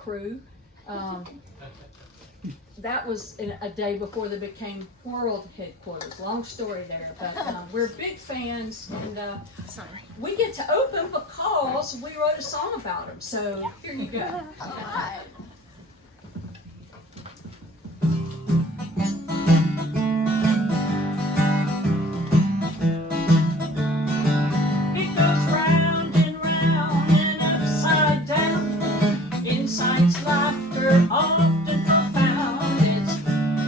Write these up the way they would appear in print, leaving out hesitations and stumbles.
crew. That was a day before they became Whirled headquarters. Long story there, but we're big fans, and we get to open because we wrote a song about them. So here you go. All right. It goes round and upside down. Inside's laughter often profound. It's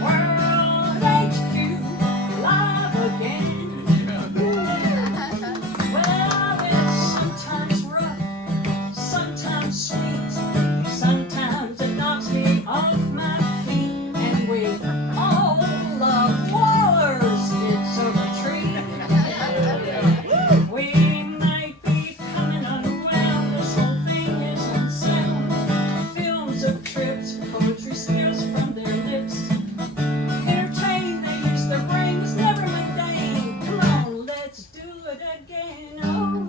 Whirled HQ live again. Well, it's sometimes rough, sometimes sweet, sometimes it knocks me off my feet. And we all love Wallers. It's a retreat. We might be coming unwound. This whole thing is unsound. Films of trips, poetry spills from their lips. Entertain, they use their brains, never mundane. Come on, let's do it again. Oh,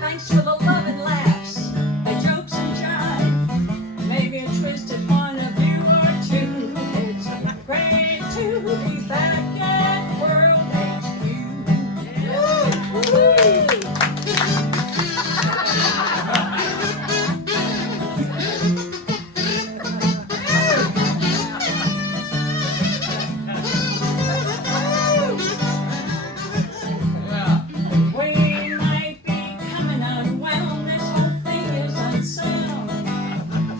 thanks for the love and laughs, the jokes and jive. Maybe a twisted point of view or two. It's great to be back at Whirled HQ. We might be coming unwound. This whole thing is unsound.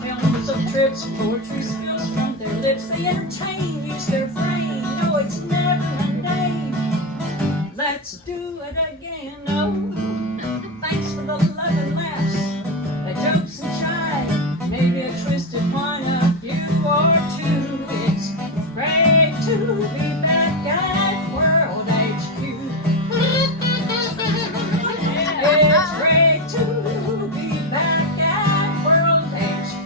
Films of trips, poetry spills from their lips. They entertain, use their brain. No, it's never mundane. Let's do it again. Oh, thanks for the love and laughs, the jokes and jive. Maybe a twisted point of view or two. It's great to be back at Whirled HQ. It's great to be back at Whirled HQ.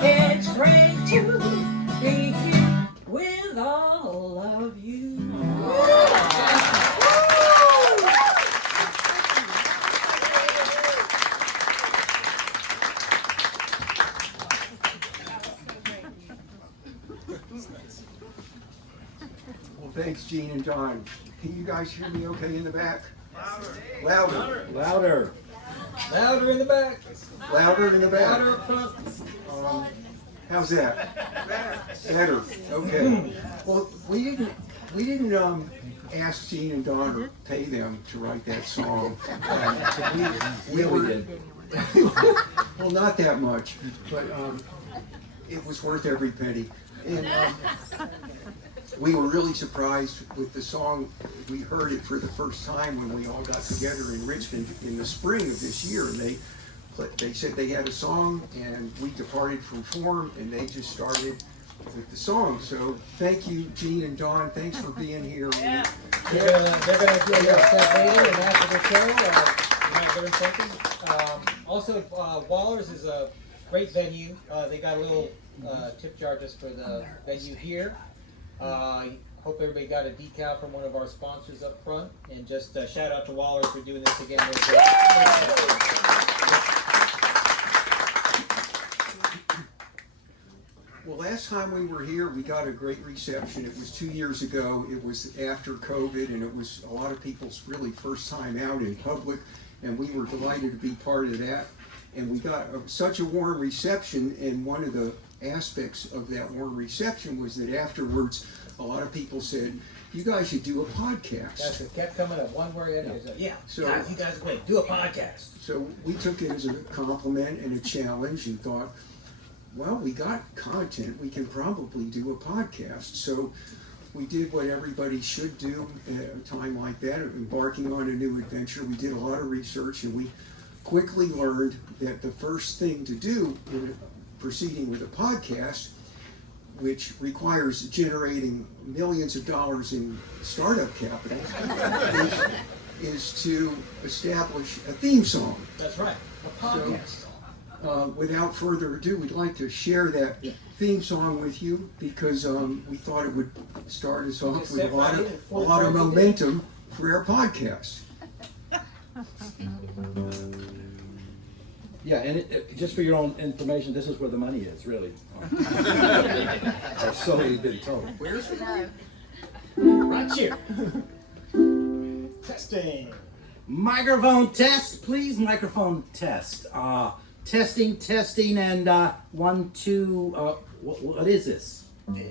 It's great to be here with all of you. Well, thanks, Gene and Don. Can you guys hear me okay in the back? Louder. Louder. Louder in the back. Louder in the back. Louder up front. How's that? Better. Okay. Well, we didn't ask Gene and Don or pay them to write that song. We did. Well, not that much, but it was worth every penny. And we were really surprised with the song. We heard it for the first time when we all got together in Richmond in the spring of this year, and they said they had a song, and we departed from form, and they just started with the song. So thank you, Gene and Don. Thanks for being here. They're gonna do a little set later, and after the show, you might learn something. Also, Wallers is a great venue. They got a little tip jar just for the venue here. Hope everybody got a decal from one of our sponsors up front, and just shout out to Wallers for doing this again. Well, last time we were here, we got a great reception. It was 2 years ago. It was after COVID, and it was a lot of people's really first time out in public, and we were delighted to be part of that. And we got such a warm reception, and one of the aspects of that warm reception was that afterwards, a lot of people said, you guys should do a podcast. That's it. Kept coming up one word at a yeah. So, guys, you guys are great. Do a podcast. So we took it as a compliment and a challenge and thought, well, we got content, we can probably do a podcast. So we did what everybody should do at a time like that, embarking on a new adventure. We did a lot of research, and we quickly learned that the first thing to do in proceeding with a podcast, which requires generating millions of dollars in startup capital, is to establish a theme song. That's right. A podcast. Without further ado, we'd like to share that theme song with you because we thought it would start us off with a lot of momentum for our podcast. Yeah, and just for your own information, this is where the money is, really. I've solely been told. Where's it? Right here. Testing. Microphone test, please. Microphone test. Testing, and 1, 2. What is this?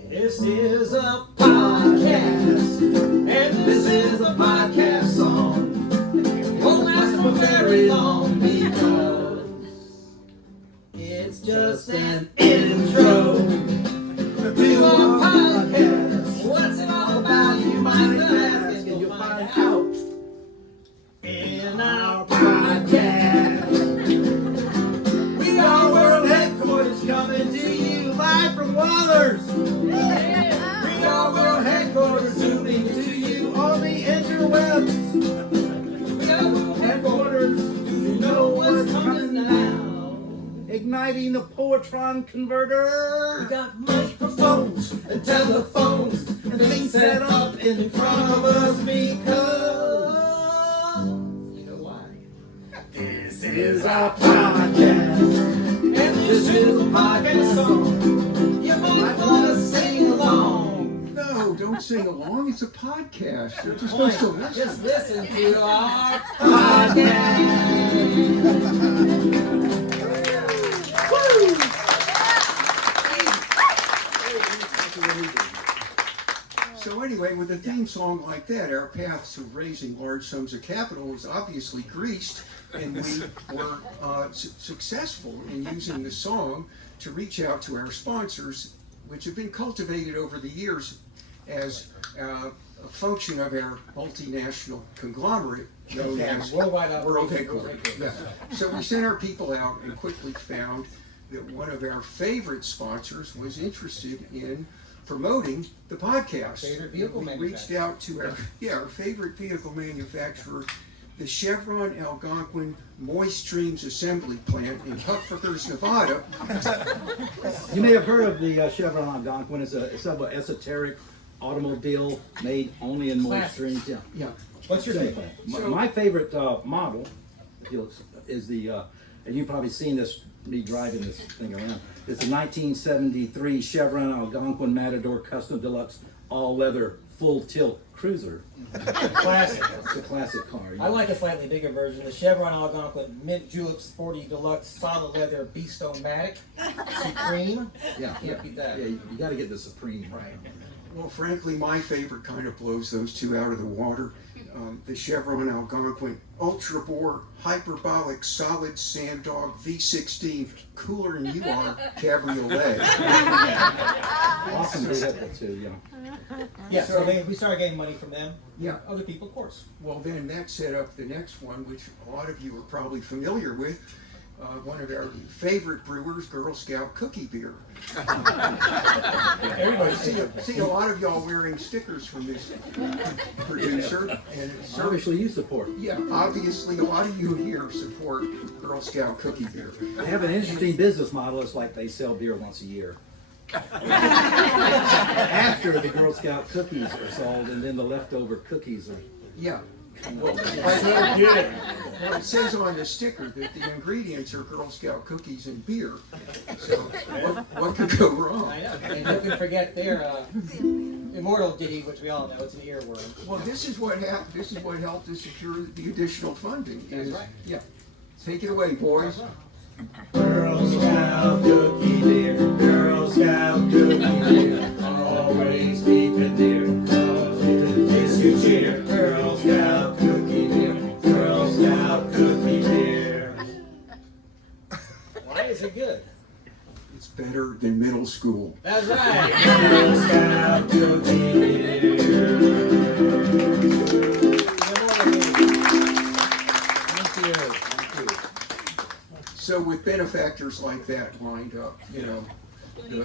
This is a podcast, and this is a podcast song. It won't last for very long because it's just an intro to our podcast. What's it all about? You might ask, and you'll find out in our podcast. We are World Headquarters coming to you live from Wallers. We are World Headquarters zooming to you on the interwebs. We are World Headquarters. Do you know what's coming now? Igniting the Poetron converter. We got microphones and telephones and things set up in front of us because you know why? This is our podcast, and this is a podcast song. You might want to sing along. No, don't sing along. It's a podcast. You're just supposed to listen. Just listen to our podcast. So anyway, with a theme song like that, our path to raising large sums of capital was obviously greased, and we were successful in using the song to reach out to our sponsors, which have been cultivated over the years as a function of our multinational conglomerate known as Worldwide World Headquarters. Yeah. So we sent our people out and quickly found that one of our favorite sponsors was interested in promoting the podcast. Favorite vehicle We reached out to our favorite vehicle manufacturer, the Chevron Algonquin Moist Streams Assembly Plant in Huckfuckers, Nevada. You may have heard of the Chevron Algonquin. It's a somewhat esoteric automobile made only in moist streams. Yeah. Yeah. What's your favorite? My favorite model is the, and you've probably seen this, me driving this thing around. It's a 1973 Chevron Algonquin Matador Custom Deluxe all-leather full-tilt cruiser. Classic. It's a classic car. I like a slightly bigger version, the Chevron Algonquin Mint Julep Sporty Deluxe Solid Leather Beast-O-Matic Supreme. Yeah, Can't beat that. Yeah, you got to get the Supreme. Right. Well, frankly, my favorite kind of blows those two out of the water. The Chevron Algonquin Ultra Bore Hyperbolic Solid Sand Dog V16 Cooler Than You Are Cabriolet. Awesome vehicle too, yeah. Yeah, so we started getting money from them. Yeah. Other people, of course. Well, then that set up the next one, which a lot of you are probably familiar with. One of our favorite brewers, Girl Scout Cookie Beer. Everybody See a lot of y'all wearing stickers from this producer, and it's Obviously you support. yeah, obviously a lot of you here support Girl Scout Cookie Beer. They have an interesting business model. It's like they sell beer once a year. After the Girl Scout cookies are sold, and then the leftover cookies are. Yeah. Well, it says on the sticker that the ingredients are Girl Scout cookies and beer. So what could go wrong? I know. And who can forget their immortal ditty, which we all know, it's an earworm. Well, this is what happened. This is what helped us secure the additional funding. That's right. Yeah. Take it away, boys. Girl Scout cookie dear, Girl Scout cookie dear, always keep it near, cause it gives you cheer. Girl Scout cookie dear, Girl Scout cookie dear. Why is it good? It's better than middle school. That's right. Girl Scout cookie dear. Thank you. So with benefactors like that lined up, you know, the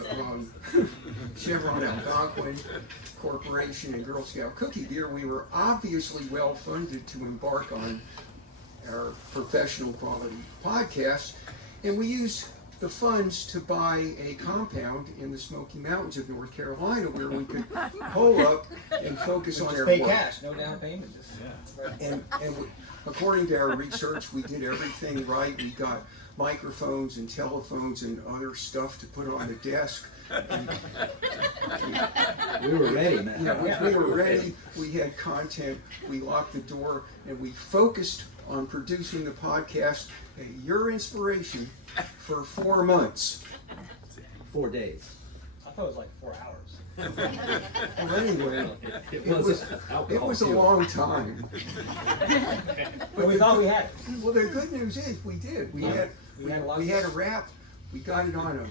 Chevron Algonquin Corporation and Girl Scout Cookie Beer, we were obviously well funded to embark on our professional quality podcast, and we used the funds to buy a compound in the Smoky Mountains of North Carolina where we could hole up and focus on our Pay work. cash, no down payment. And according to our research, we did everything right. We got microphones and telephones and other stuff to put on the desk. We were ready, man. Yeah, we were ready, we had content, we locked the door, and we focused on producing the podcast at your inspiration for 4 months. 4 days. I thought it was like 4 hours. Well, anyway, It it was a long time. But we thought we had it. Well, the good news is we did. We had a lot of wrap. We got it on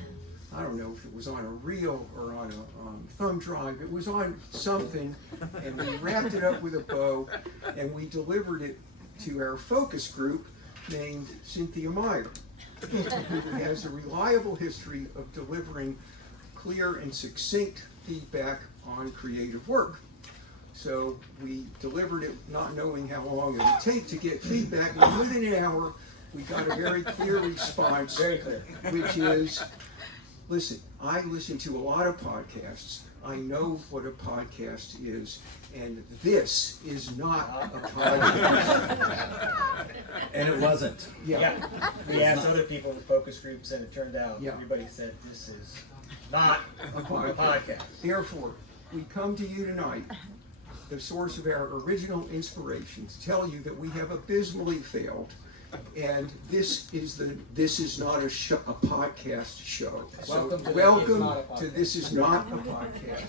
I don't know if it was on a reel or on a thumb drive. It was on something, and we wrapped it up with a bow, and we delivered it to our focus group named Cynthia Meyer, who has a reliable history of delivering clear and succinct feedback on creative work. So we delivered it not knowing how long it would take to get feedback, and within an hour we got a very clear response, Very clear. which is, listen, I listen to a lot of podcasts. I know what a podcast is, and this is not a podcast. And it wasn't. Yeah. We asked other people in focus groups, and it turned out Yeah. everybody said this is not a podcast. Therefore, we come to you tonight, the source of our original inspiration, to tell you that we have abysmally failed, and this is not a podcast show. So welcome to This Is Not a Podcast.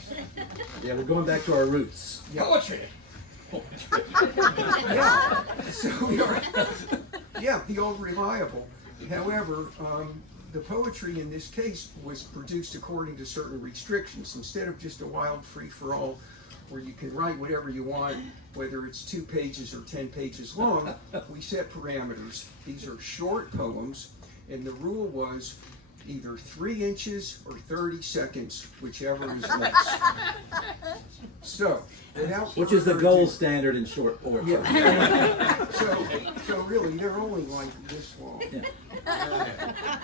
Yeah, we're going back to our roots. Poetry. Yeah, so we are. Yeah, the old reliable. However, the poetry in this case was produced according to certain restrictions. Instead of just a wild free-for-all where you can write whatever you want, whether it's 2 pages or 10 pages long, we set parameters. These are short poems, and the rule was either 3 inches or 30 seconds, whichever is less. So, without Which is the further gold ado- standard in short poetry. Yeah. So really, they're only like this long. Yeah.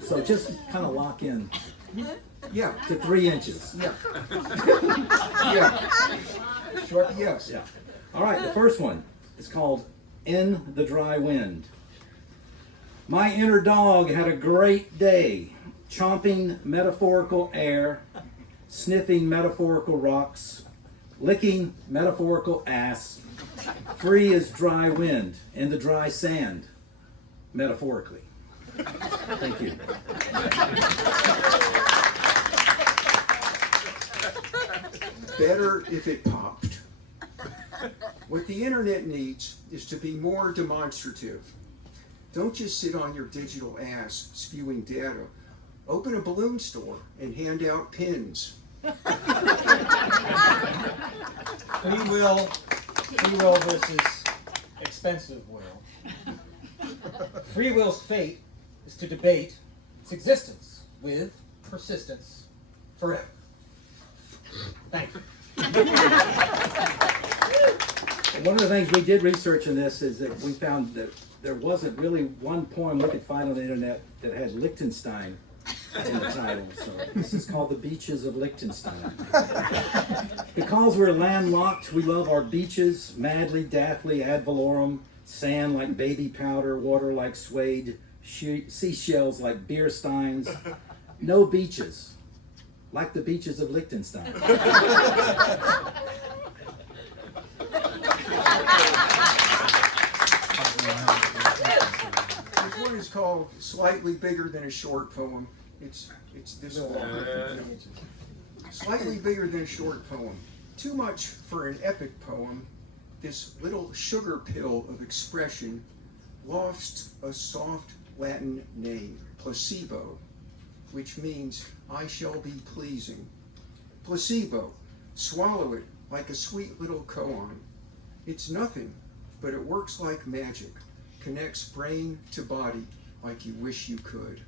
So just kind of lock in Yeah, to 3 inches. yeah. Yeah, Short. yes. Yeah. All right, the first one is called In the Dry Wind. My inner dog had a great day, chomping metaphorical air, sniffing metaphorical rocks, licking metaphorical ass, free as dry wind in the dry sand, metaphorically. Thank you. Better if it popped. What the internet needs is to be more demonstrative. Don't just sit on your digital ass spewing data. Open a balloon store and hand out pins. Free will versus expensive will. Free will's fate is to debate its existence with persistence forever. Thank you. And one of the things we did research in this is that we found that there wasn't really one poem we could find on the internet that had Liechtenstein in the title. So this is called The Beaches of Liechtenstein. Because we're landlocked, we love our beaches, madly, daftly, ad valorem, sand like baby powder, water like suede, seashells like beer steins. No beaches, like the beaches of Liechtenstein. This one is called Slightly Bigger Than a Short Poem. It's this long. Slightly bigger than a short poem. Too much for an epic poem. This little sugar pill of expression lost a soft Latin name, placebo, which means I shall be pleasing. Placebo, swallow it like a sweet little koan. It's nothing, but it works like magic, connects brain to body like you wish you could.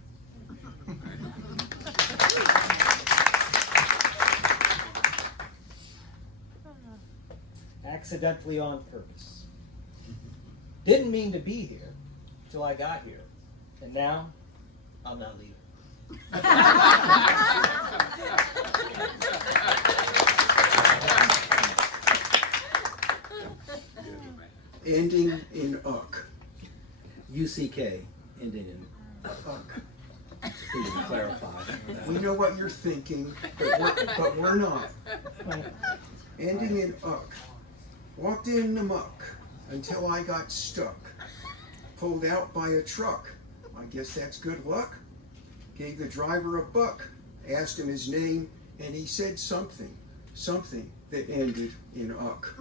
Accidentally on purpose. Didn't mean to be here till I got here, and now I'm not leaving. Ending in uck. UCK, ending He didn't clarify. We know what you're thinking, but we're not. Ending in uck. Walked in the muck until I got stuck. Pulled out by a truck. I guess that's good luck. Gave the driver a buck. Asked him his name, and he said something that ended in uck.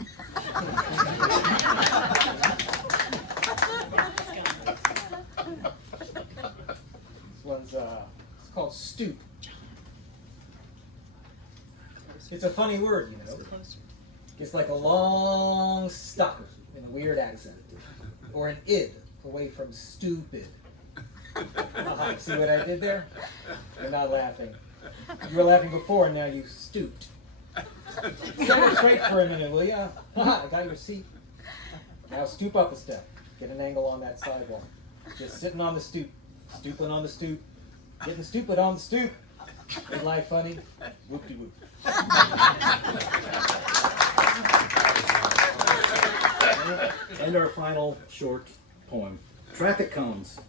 This one's it's called stoop. It's a funny word, you know. It's like a long stop in a weird accent, or an id away from stupid. See what I did there? You're not laughing. You were laughing before, and now you stooped. Stand up straight for a minute, will ya? I got your seat. Now stoop up a step. Get an angle on that sidewalk. Just sitting on the stoop, stooping on the stoop, getting stupid on the stoop. Ain't life funny? Whoop-de-whoop. And our final short poem. Traffic cones.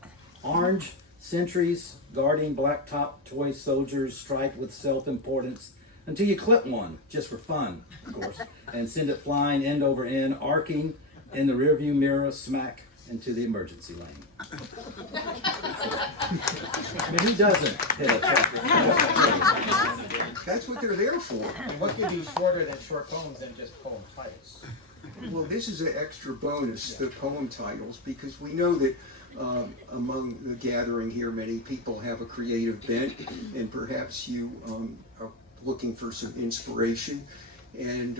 Orange sentries guarding blacktop toy soldiers striped with self-importance until you clip one, just for fun, of course, and send it flying end over end, arcing in the rearview mirror, smack into the emergency lane. I mean, who doesn't hit a traffic cone? That's what they're there for. And what could be shorter than short poems than just poem titles? Well, this is an extra bonus, the poem titles, because we know that among the gathering here, many people have a creative bent, and perhaps you are looking for some inspiration. And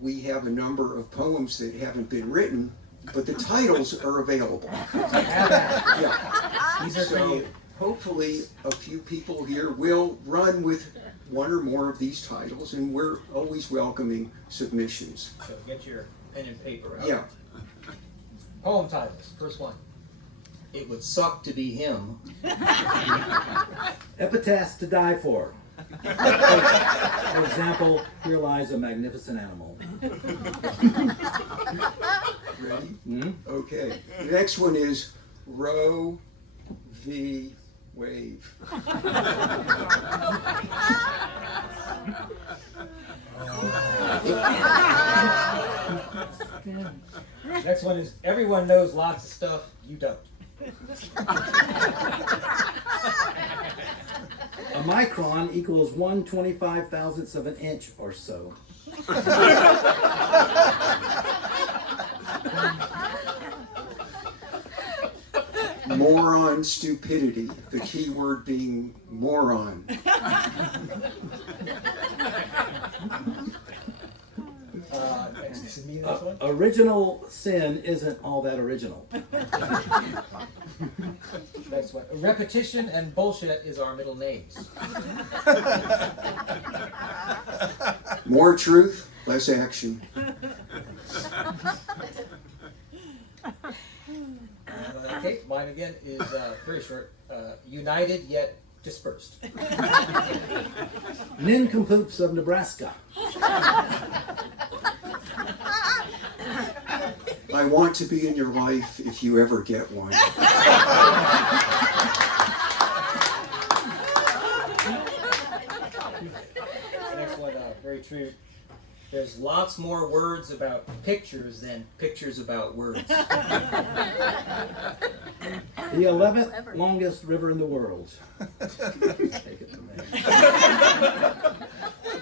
we have a number of poems that haven't been written, but the titles are available. Yeah. These are for So you. hopefully a few people here will run with one or more of these titles, and we're always welcoming submissions. So get your pen and paper out. Yeah. Poem titles. First one. It would suck to be him. Epitaphs to die for. For example, here lies a magnificent animal. Ready? Hmm? Okay. The next one is Roe v. Wave. Next one is everyone knows lots of stuff, you don't. A micron equals 1/25,000th of an inch or so. Moron stupidity. The key word being moron. Next to me, this one. Original sin isn't all that original. Next one. Repetition and bullshit is our middle names. More truth, less action. Okay, mine again is very short. United yet dispersed. Nincompoops of Nebraska. I want to be in your life if you ever get one. Next one, very true. There's lots more words about pictures than pictures about words. The 11th longest river in the world. Take it from there.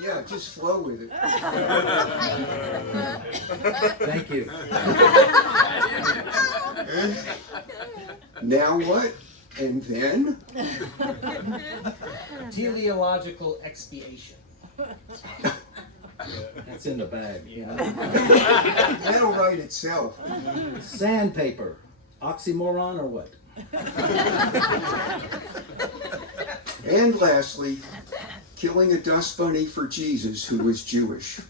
Yeah, just flow with it. Thank you. Now what? And then? Teleological expiation. That's in the bag. You know? That'll write itself. Sandpaper. Oxymoron or what? And lastly, killing a dust bunny for Jesus who was Jewish. So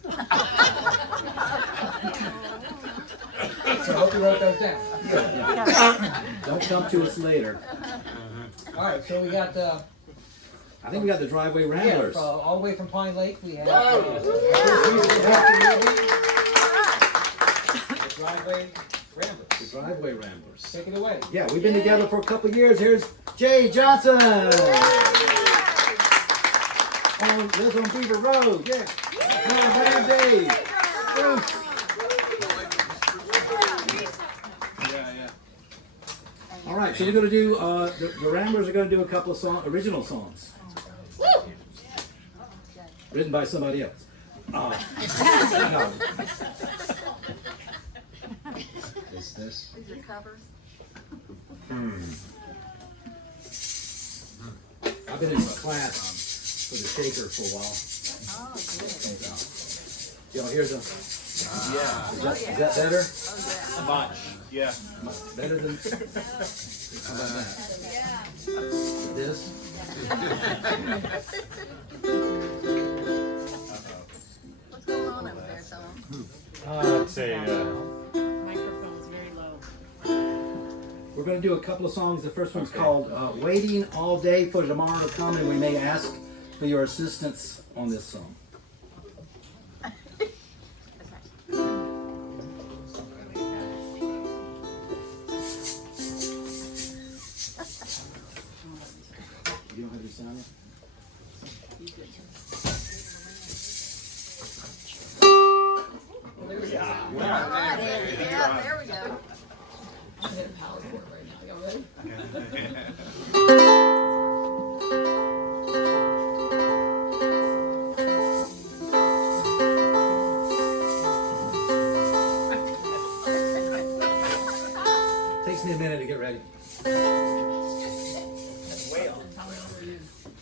I hope you wrote those down. Yeah. Don't come to us later. All right, so we got I think we got the driveway ramblers. all the way from Pine Lake. We have the driveway ramblers. Driveway Ramblers. Take it away. Yeah, we've been together for a couple years. Here's Jay Johnson. Lives on Beaver Road. Yeah. Man, Dave. Bruce. All right, so we're going to do, the Ramblers are going to do a couple of original songs. Written by somebody else. No. Is this? These are covers. I've been in a class for the shaker for a while. Oh, good. Y'all hear the? Yeah. Is that better? Much. Yeah. Better than? How about that? This? What's going on over there, Tom? I'd say, Microphone's very low. We're going to do a couple of songs. The first one's called Waiting All Day for Tomorrow to Come, and we may ask for your assistance on this song. You don't have your sound yet? Yeah, there we go. I'm getting power cord right now. Y'all ready? Takes me a minute to get ready.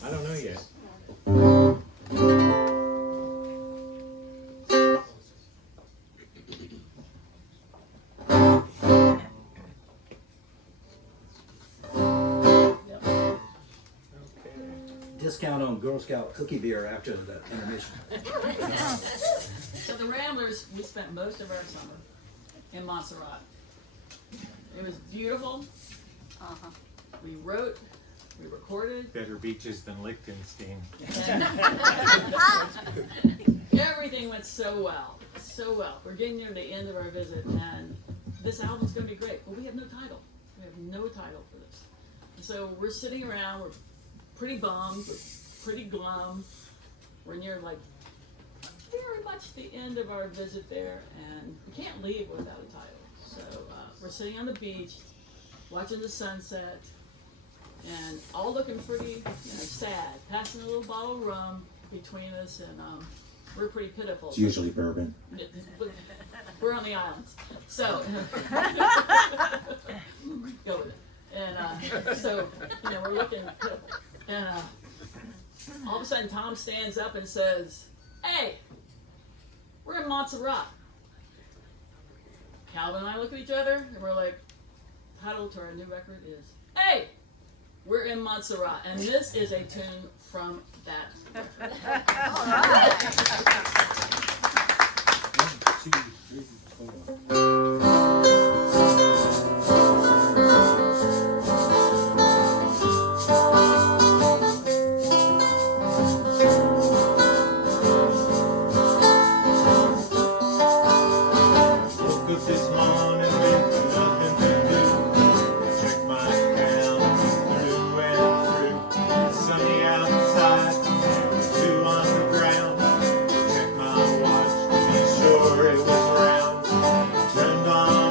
I don't know yet. Discount on Girl Scout cookie beer after the intermission. So the Ramblers, we spent most of our summer in Montserrat. It was beautiful. Uh-huh. We wrote, we recorded. Better beaches than Liechtenstein. Everything went so well, so well. We're getting near the end of our visit, and this album's going to be great. But we have no title. We have no title for this. So we're sitting around. We're pretty bummed. We're pretty glum. We're near like very much the end of our visit there, and we can't leave without a title. So we're sitting on the beach, watching the sunset, and all looking pretty, sad. Passing a little bottle of rum between us, and we're pretty pitiful. It's usually bourbon. We're on the islands, so go with it. And so we're looking pitiful, and all of a sudden Tom stands up and says, "Hey, we're in Montserrat." Calvin and I look at each other, and we're like, title to our new record is, "Hey, we're in Montserrat," and this is a tune from that record. All right. 1, 2, 3, 4. Woke up this morning with nothing to do. Check my account through and through. It's sunny outside, 2 on the ground. Check my watch to be sure it was round. Turned on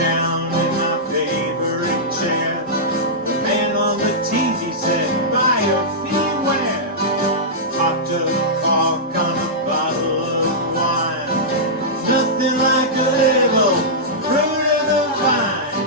down in my favorite chair. The man on the TV said, buyer beware. Popped a cork on a bottle of wine. Nothing like a little fruit of the vine.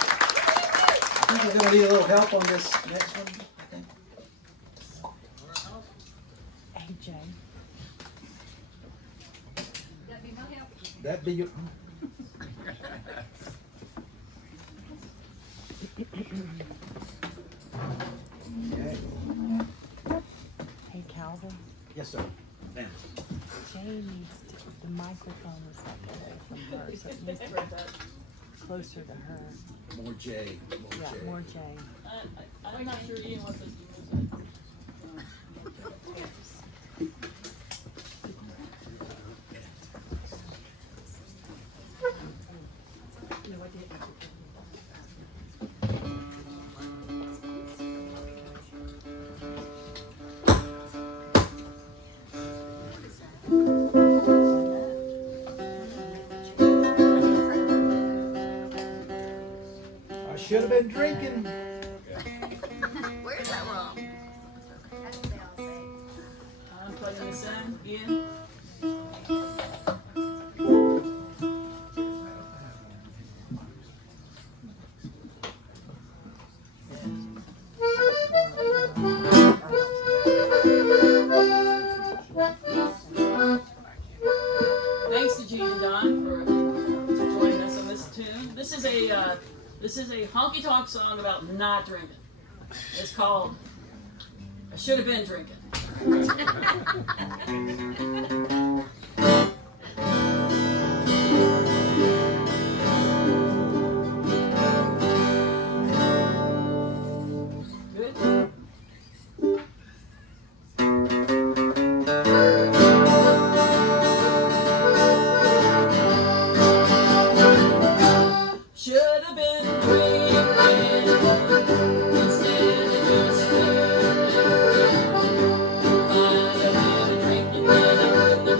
I think we're gonna need a little help on this next one, I think. Hey, Jay. That'd be your. Okay. Hey, Calvin. Yes, sir. Ma'am. Jay needs the microphone is like away from her, so it needs to be closer to her. More J. More Yeah, J. more Jay. I'm not sure Ian wants us to use it. I should have been drinking. Where's that wrong? That's what they all say. I'm plugging this in. Ian? Thanks to Gene and Don for joining us on this tune. This is a honky tonk song about not drinking. It's called I Should Have Been Drinking. Good? Should have been drinking instead of just sleeping. Might have been drinking, but I couldn't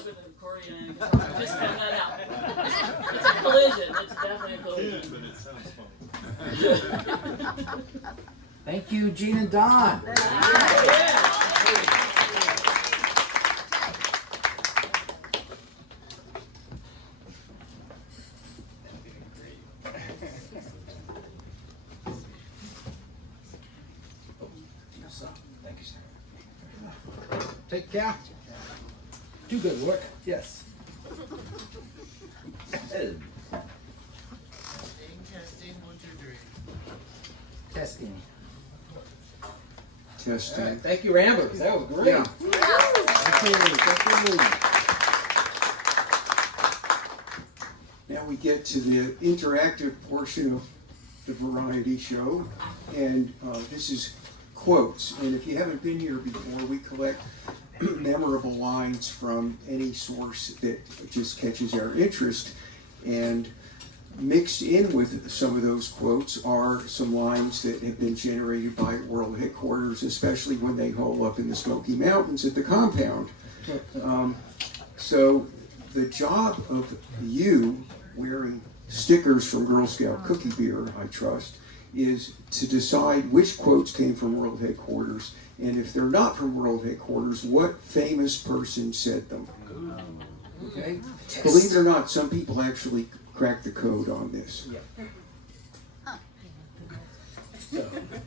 dog with an accordion and a guitar. Just found that out. It's a collision. It's definitely a collision. But it sounds funny. Thank you, Gene and Don. Thank you, sir. Take care. Do good work. Yes. Testing, 1, 2, 3. Testing. Testing. All right, thank you, Ramblers. That was great. Yeah. Now we get to the interactive portion of the variety show, and this is quotes. And if you haven't been here before, we collect memorable lines from any source that just catches our interest, and mixed in with some of those quotes are some lines that have been generated by World Headquarters, especially when they hole up in the Smoky Mountains at the compound. So the job of you, wearing stickers from Girl Scout Cookie Beer, I trust, is to decide which quotes came from World Headquarters, and if they're not from World Headquarters, what famous person said them. Okay? Believe it or not, some people actually crack the code on this.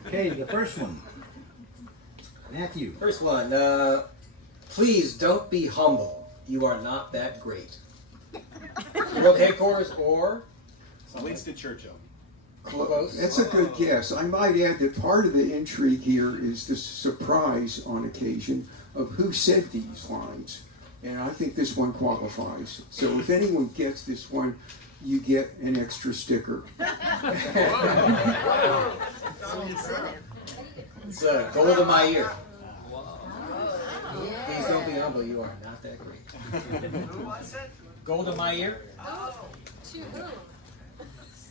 Okay, the first one. Matthew. First one. Please don't be humble. You are not that great. World Headquarters or Winston Churchill. close. That's a good guess. I might add that part of the intrigue here is the surprise on occasion of who said these lines. And I think this one qualifies. So if anyone gets this one, you get an extra sticker. It's gold in my ear. Please don't be humble. You are not that great. Who was it? Gold in my ear. To who?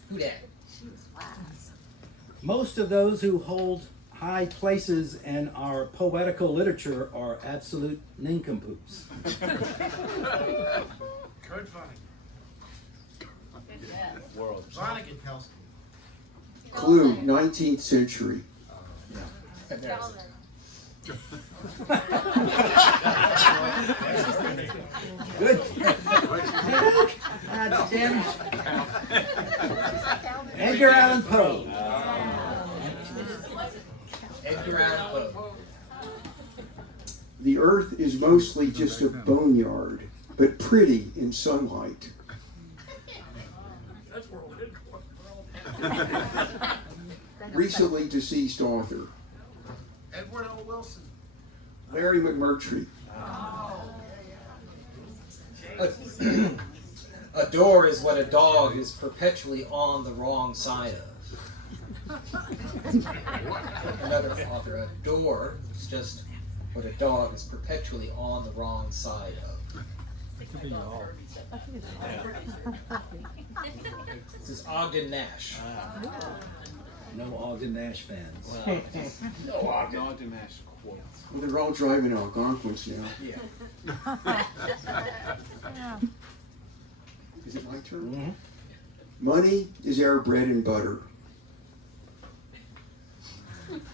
Who that? She was wise. Most of those who hold high places in our poetical literature are absolute nincompoops. Kurt Vonnegut. World. Vonnegut tells me. Clue, 19th century. Calvin. Good. God damn it. Edgar Allan Poe. Edgar Allan Poe. The earth is mostly just a boneyard, but pretty in sunlight. That's World Recently deceased author, Edward L. Wilson. Larry McMurtry. A door is what a dog is perpetually on the wrong side of. Another author, a door is just what a dog is perpetually on the wrong side of. This is Ogden Nash. No Ogden Nash fans. Ogden Nash quotes. Well, they're all driving Algonquins now. Yeah. Is it my turn? Mm-hmm. Money is our bread and butter.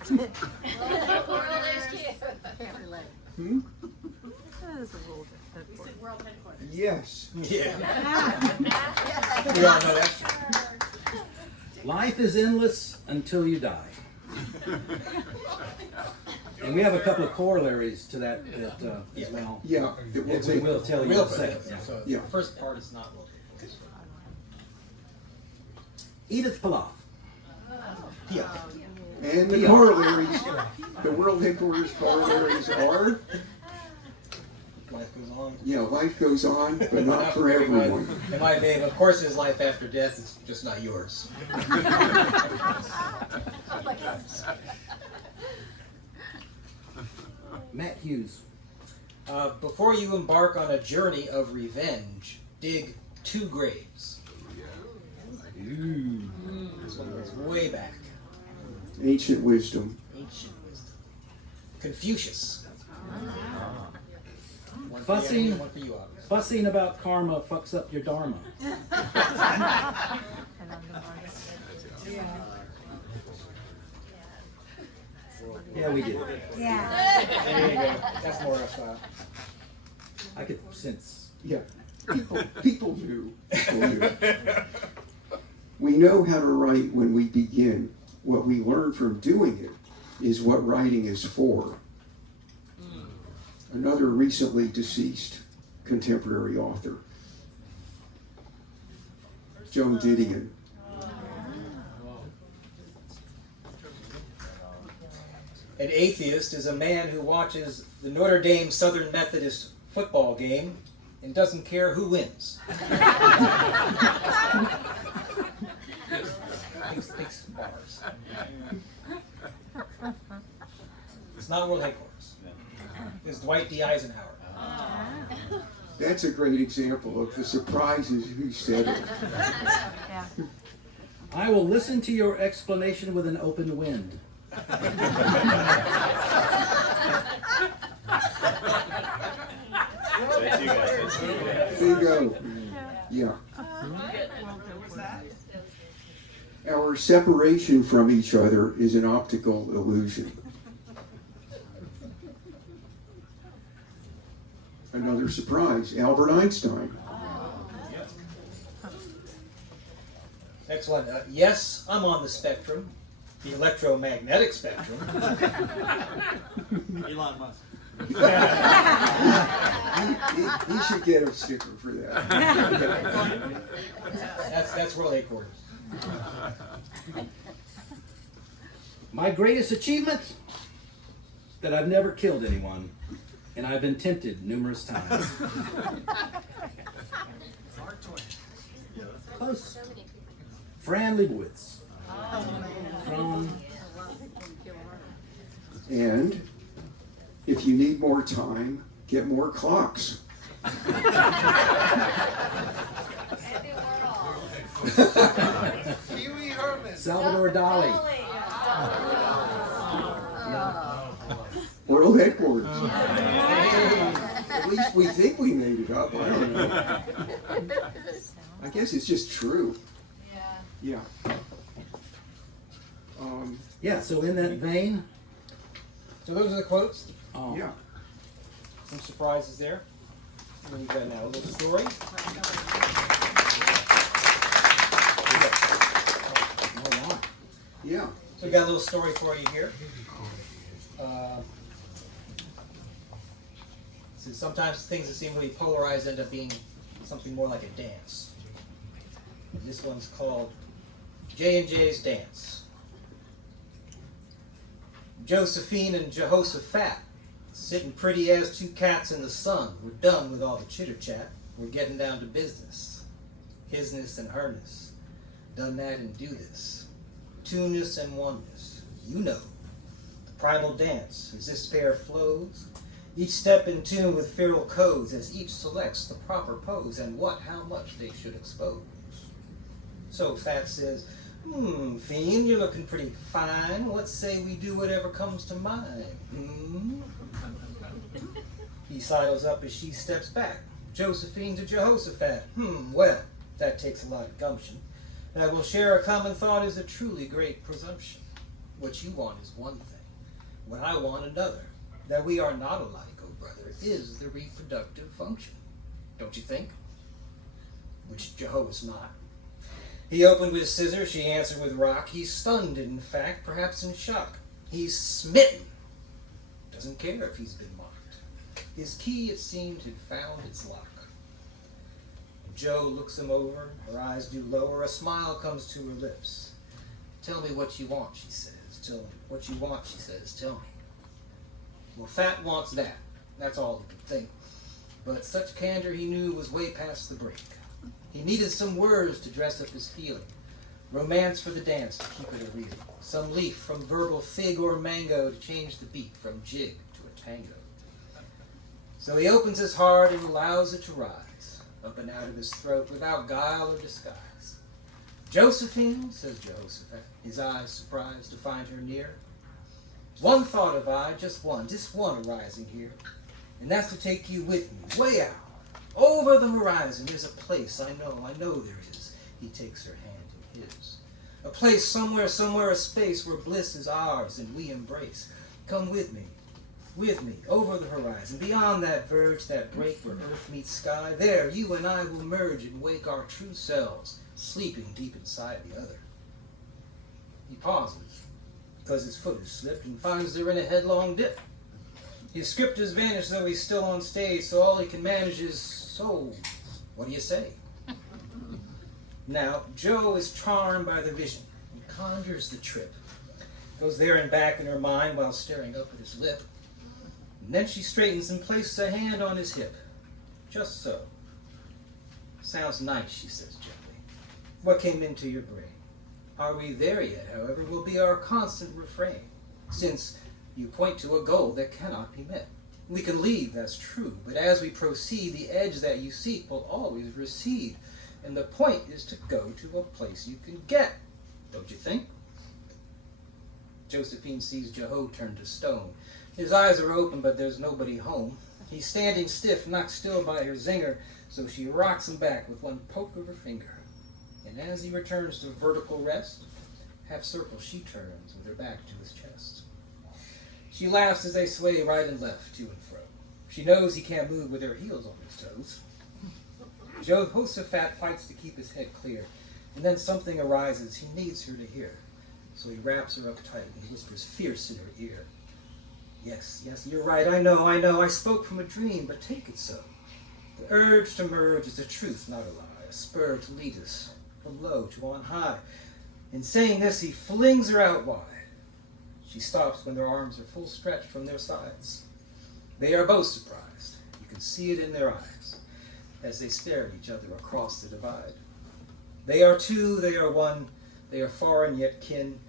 World HQ. Can't relate. Hmm? We said World Headquarters. Yes. Yeah. We all know that's true. Life is endless until you die. And we have a couple of corollaries to that as well. Yeah. It will We will tell you in Real a second. quick. So Yeah. the first part is not World Headquarters. Edith Piaf. Yeah. And the corollaries, the World Headquarters corollaries are, Life goes on. yeah, life goes on, but not for everyone. In my name, of course, there's life after death. It's just not yours. Matt Hughes. Before you embark on a journey of revenge, dig 2 graves. This one goes way back. Ancient wisdom. Ancient wisdom. Confucius. One for Fussing. you, one for you, obviously. Fussing about karma fucks up your dharma. Yeah, we did it. Yeah. There you go. That's more our style. I could sense. Yeah, people knew. People knew. We know how to write when we begin. What we learn from doing it is what writing is for. Another recently deceased contemporary author, Joan Didion. An atheist is a man who watches the Notre Dame Southern Methodist football game and doesn't care who wins. Thinks bars. It's not World Headquarters. It's Dwight D. Eisenhower. That's a great example of the surprises who said it. Yeah. I will listen to your explanation with an open wind. That's you guys. Bingo. Yeah. Our separation from each other is an optical illusion. Another surprise, Albert Einstein. Next one. Yes, I'm on the spectrum, the electromagnetic spectrum. Elon Musk. He should get a sticker for that. That's World Headquarters. My greatest achievement? That I've never killed anyone, and I've been tempted numerous times. Close. Fran Lebowitz. From And if you need more time, get more clocks. Pee Wee Herman. Salvador Dali. World Headquarters. At least we think we made it up. I don't know. I guess it's just true. Yeah. Yeah, so in that vein, So those are the quotes. Yeah. Some surprises there. And then we've got now a little story. Yeah. So we got a little story for you here. So sometimes things that seem really polarized end up being something more like a dance. And this one's called J&J's Dance. Josephine and Jehoshaphat, sitting pretty as two cats in the sun. We're done with all the chitter chat. We're getting down to business. Hisness and herness. Done that and do this. Two-ness and oneness. You know. The primal dance as this pair flows. Each step in tune with feral codes as each selects the proper pose and how much they should expose. So Fat says, Fiend, you're looking pretty fine. Let's say we do whatever comes to mind. He sidles up as she steps back. Josephine to Jehoshaphat. Well, that takes a lot of gumption. That we'll share a common thought is a truly great presumption. What you want is one thing. What I want another. That we are not alike, oh brother, is the reproductive function. Don't you think? Which Jehovah's not. He opened with scissors, she answered with rock. He's stunned, in fact, perhaps in shock. He's smitten. Doesn't care if he's been mocked. His key, it seemed, had found its lock. Joe looks him over, her eyes do lower, a smile comes to her lips. Tell me what you want, she says. Tell me what you want, she says. Tell me. Well, Fat wants that. That's all he could think. But such candor he knew was way past the brink. He needed some words to dress up his feeling. Romance for the dance to keep it a reel. Some leaf from verbal fig or mango to change the beat from jig to a tango. So he opens his heart and allows it to rise up and out of his throat without guile or disguise. Josephine, says Jehoshaphat, his eyes surprised to find her near. One thought have I, just one arising here. And that's to take you with me, way out. Over the horizon, there's a place, I know there is. He takes her hand in his. A place somewhere, a space where bliss is ours and we embrace. Come with me, over the horizon, beyond that verge, that break where earth meets sky. There, you and I will merge and wake our true selves, sleeping deep inside the other. He pauses, because his foot has slipped, and finds they're in a headlong dip. His script has vanished, though he's still on stage, so all he can manage is, so, what do you say? Now, Joe is charmed by the vision, and conjures the trip. Goes there and back in her mind while staring up at his lip. And then she straightens and places a hand on his hip. Just so. Sounds nice, she says gently. What came into your brain? Are we there yet, however, will be our constant refrain, since you point to a goal that cannot be met. We can leave, that's true, but as we proceed, the edge that you seek will always recede, and the point is to go to a place you can get, don't you think? Josephine sees Jeho turn to stone. His eyes are open, but there's nobody home. He's standing stiff, knocked still by her zinger, so she rocks him back with one poke of her finger. And as he returns to vertical rest, half circle she turns with her back to his chest. She laughs as they sway right and left, to and fro. She knows he can't move with her heels on his toes. Jehoshaphat fights to keep his head clear, and then something arises he needs her to hear. So he wraps her up tight and whispers fierce in her ear. Yes, you're right, I know, I spoke from a dream, but take it so. The urge to merge is a truth, not a lie, a spur to lead us from low to on high. In saying this, he flings her out wide. She stops when their arms are full stretched from their sides. They are both surprised. You can see it in their eyes as they stare at each other across the divide. They are two, they are one, they are foreign yet kin,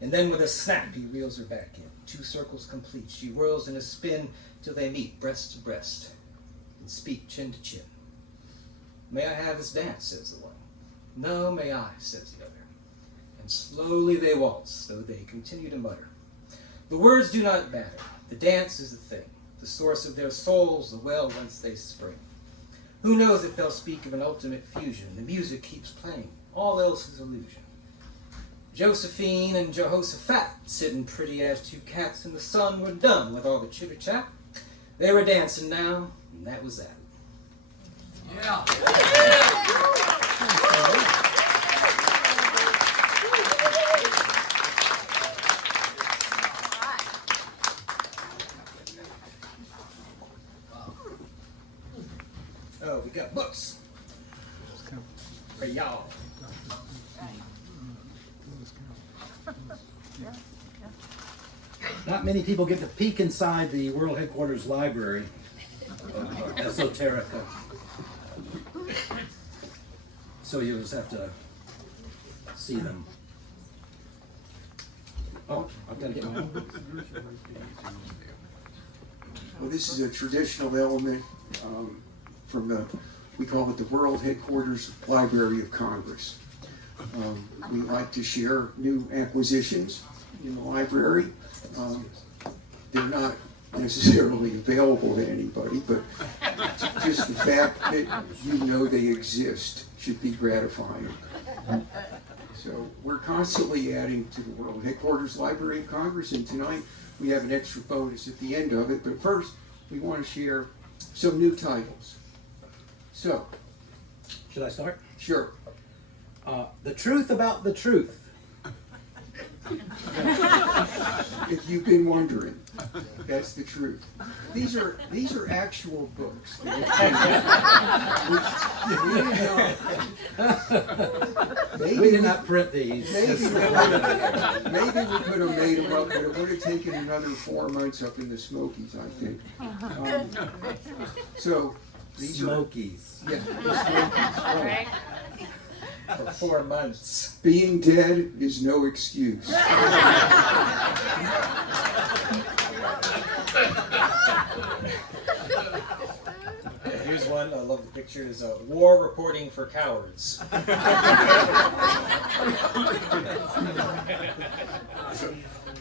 and then with a snap he reels her back in. 2 circles complete, she whirls in a spin till they meet breast to breast and speak chin to chin. May I have this dance, says the one. No, may I, says the other. And slowly they waltz, though they continue to mutter. The words do not matter. The dance is the thing, the source of their souls, the well whence they spring. Who knows if they'll speak of an ultimate fusion? The music keeps playing. All else is illusion. Josephine and Jehoshaphat, sitting pretty as 2 cats in the sun, were done with all the chitter-chat. They were dancing now, and that was that. Yeah. Oh, we got books for y'all. Not many people get to peek inside the World Headquarters Library of Esoterica. So you'll just have to see them. Oh, I've got to get my own. Well, this is a traditional element from we call it the World Headquarters Library of Congress. We like to share new acquisitions in the library. They're not necessarily available to anybody, but just the fact that you know they exist should be gratifying. So we're constantly adding to the World Headquarters Library of Congress, and tonight we have an extra bonus at the end of it. But first, we want to share some new titles. So, Should I start? sure. The Truth About the Truth. If you've been wondering, that's the truth. These are actual books. We did not print these. Maybe we could have made them up, but it would have taken another 4 months up in the Smokies, I think. So these Smokies. are the Smokies. Right? For 4 months. Being dead is no excuse. Here's one, I love the picture, is War Reporting for Cowards.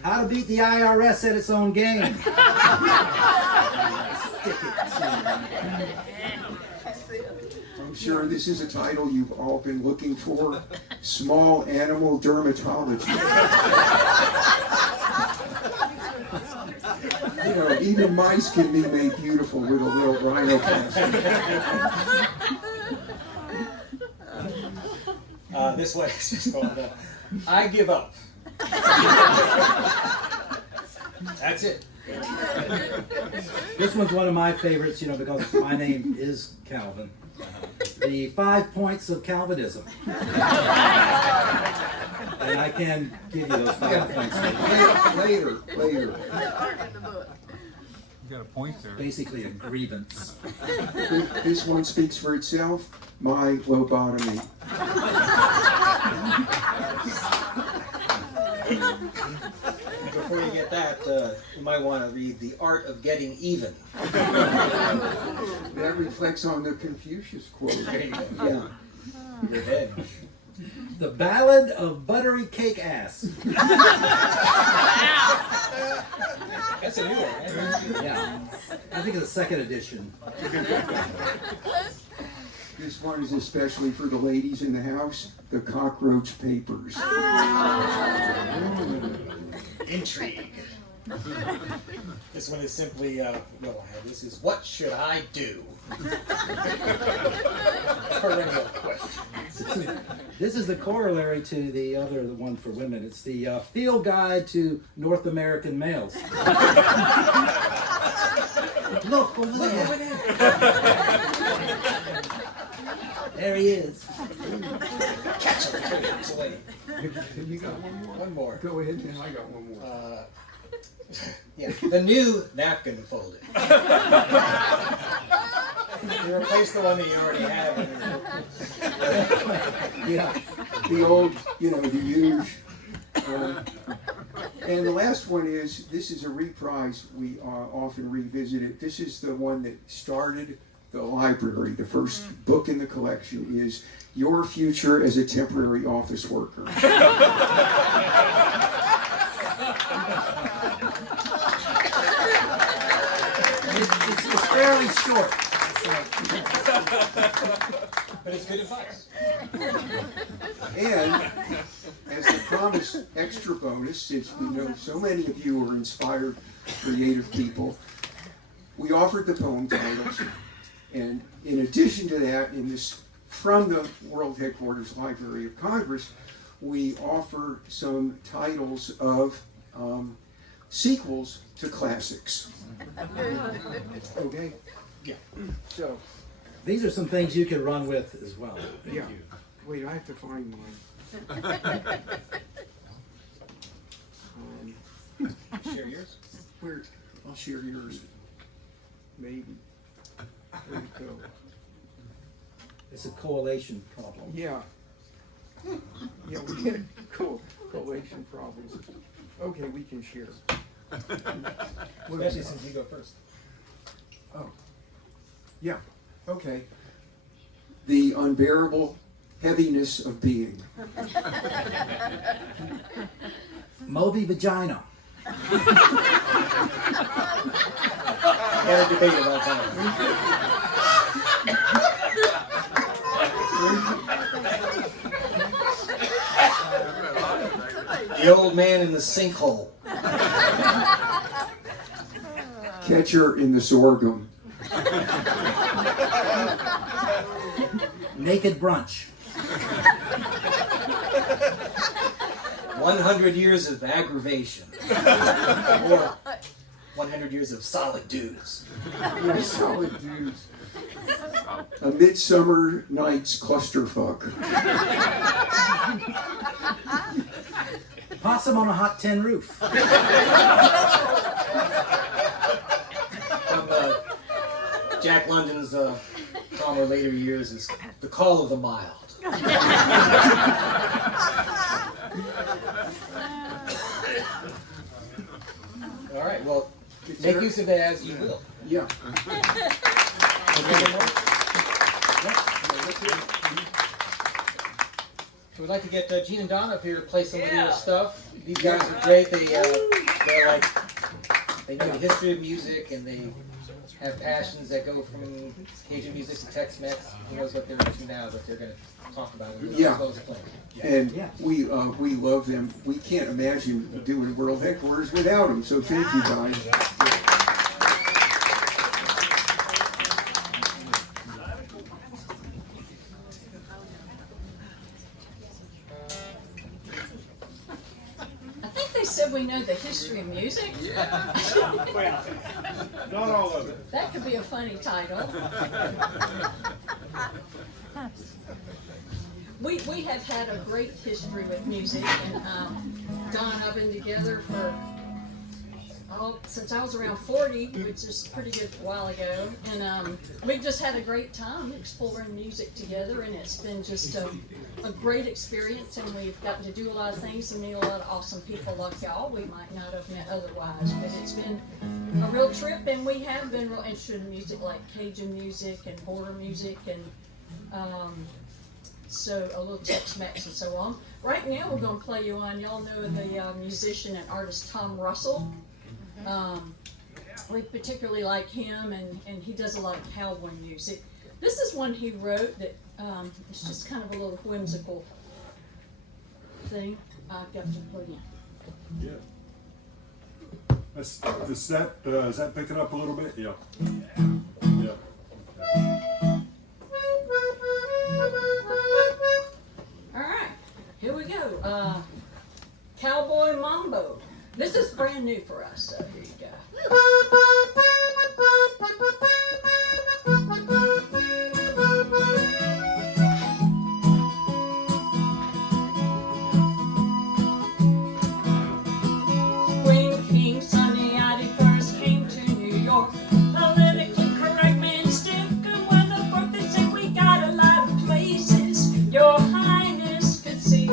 How to beat the IRS at its own game. Stick it I'm sure this is a title you've all been looking for. Small Animal Dermatology. You know, even mice can be made beautiful with a little rhinoplasty. This one is just called I Give Up. That's it. This one's one of my favorites, because my name is Calvin. The 5 points of Calvinism. And I can give you those 5 points. Later. You got a point there. Basically a grievance. This one speaks for itself. My lobotomy. Before you get that, you might want to read The Art of Getting Even. That reflects on the Confucius quote. Yeah. Revenge. The Ballad of Buttery Cake Ass. That's a new one, right? Yeah. I think it's a second edition. This one is especially for the ladies in the house. The Cockroach Papers. Intrigue. This one is simply, this is What Should I Do? Perennial question. This is the corollary to the one for women. It's the Field Guide to North American Males. Look over there. There he is. Catch him. It's away. You got one more? One more. Go ahead, and I got one more. Yeah, the new napkin folded. You replace the one that you already have. Yeah, the old, the huge. And the last one is, this is a reprise. We often revisit it. This is the one that started the library. The first book in the collection is Your Future as a Temporary Office Worker. It's fairly short. But it's good advice. And as the promised extra bonus, since we know so many of you are inspired, creative people, we offered the poem titles. And in addition to that, from the World Headquarters Library of Congress, we offer some titles of sequels to classics. Okay? Yeah. So, These are some things you can run with as well. yeah. Wait, I have to find mine. Share yours. I'll share yours. Maybe. There you go. It's a correlation problem. Yeah. Yeah, we get collation problems. Okay, we can share. Especially since you go first. Oh. Yeah. Okay. The unbearable heaviness of being. Moby vagina. Had a debate about that. The old man in the sinkhole. Catcher in the sorghum. Naked brunch. 100 years of aggravation. Or 100 years of solid dudes. Yeah, solid dudes. A Midsummer Night's Clusterfuck. Possum on a hot tin roof. From Jack London's calmer later years is The Call of the Mild. All right, well, make use of it as you will. Yeah. So we'd like to get Gene and Don up here to play some of Yeah. their stuff. These guys are great. They know the history of music, and they have passions that go from Cajun music to Tex-Mex. Who knows what they're into now, but they're going to talk about it Yeah. as well as playing. And Yeah. we love them. We can't imagine doing World Headquarters without them. So thank you guys. I think they said we know the history of music. Well, not all of it. That could be a funny title. We have had a great history with music, and Don and I've been together for since I was around 40, which is a pretty good while ago, and we've just had a great time exploring music together, and it's been just a great experience, and we've gotten to do a lot of things and meet a lot of awesome people like y'all we might not have met otherwise, but it's been a real trip, and we have been real interested in music like Cajun music and border music, and so a little Tex-Mex and so on. Right now we're going to play you on, y'all know the musician and artist Tom Russell. We particularly like him, and he does a lot of cowboy music. This is one he wrote that it's just kind of a little whimsical thing. I've got to put in. Yeah. Is that picking up a little bit? Yeah. Yeah. All right, here we go. Cowboy Mambo. This is brand new for us, so here you go. When King Sonny Addy first came to New York, politically correct man still could win the book. They said we got a lot of places Your Highness could see.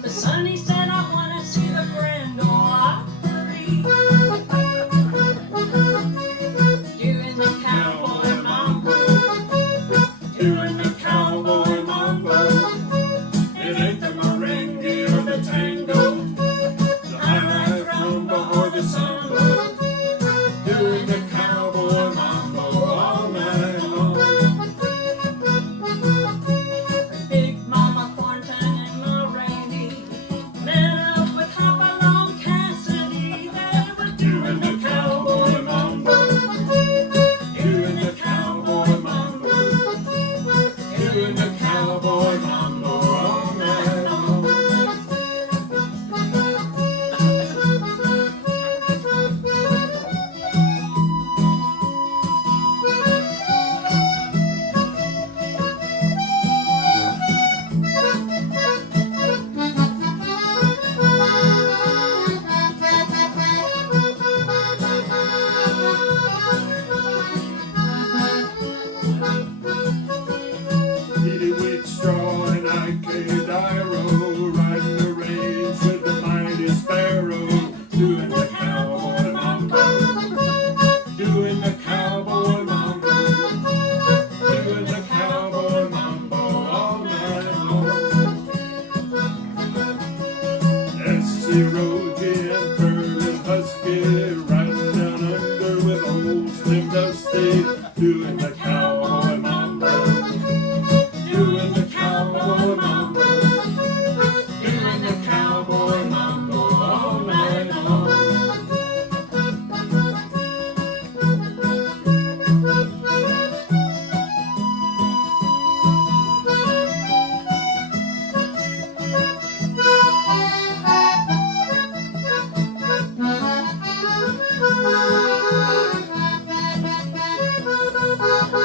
The Sonny said, I want to see the Grand Ole Opry. Doing the cowboy mambo. Doing the cowboy mambo. It ain't the merengue or the tango, the high rumba or the samba. Doing the cowboy mambo all night long. Big Mama Thornton and Ma Rainey met up with Hopalong Cassidy. They were Doing the cowboy mambo. Doing the cowboy mambo. Doing the cowboy mambo all night long. Petey Wheatstraw and Ike Dyro riding the range with the mighty sparrow, doing the cowboy mambo, doing the cowboy mambo, doing the cowboy mambo all night long. S.C. Rosie and Pearl Husky riding down under with old Slim Dusty, doing the cowboy mambo. Doing the cowboy mambo, doing the cowboy mambo all night long. Thank you.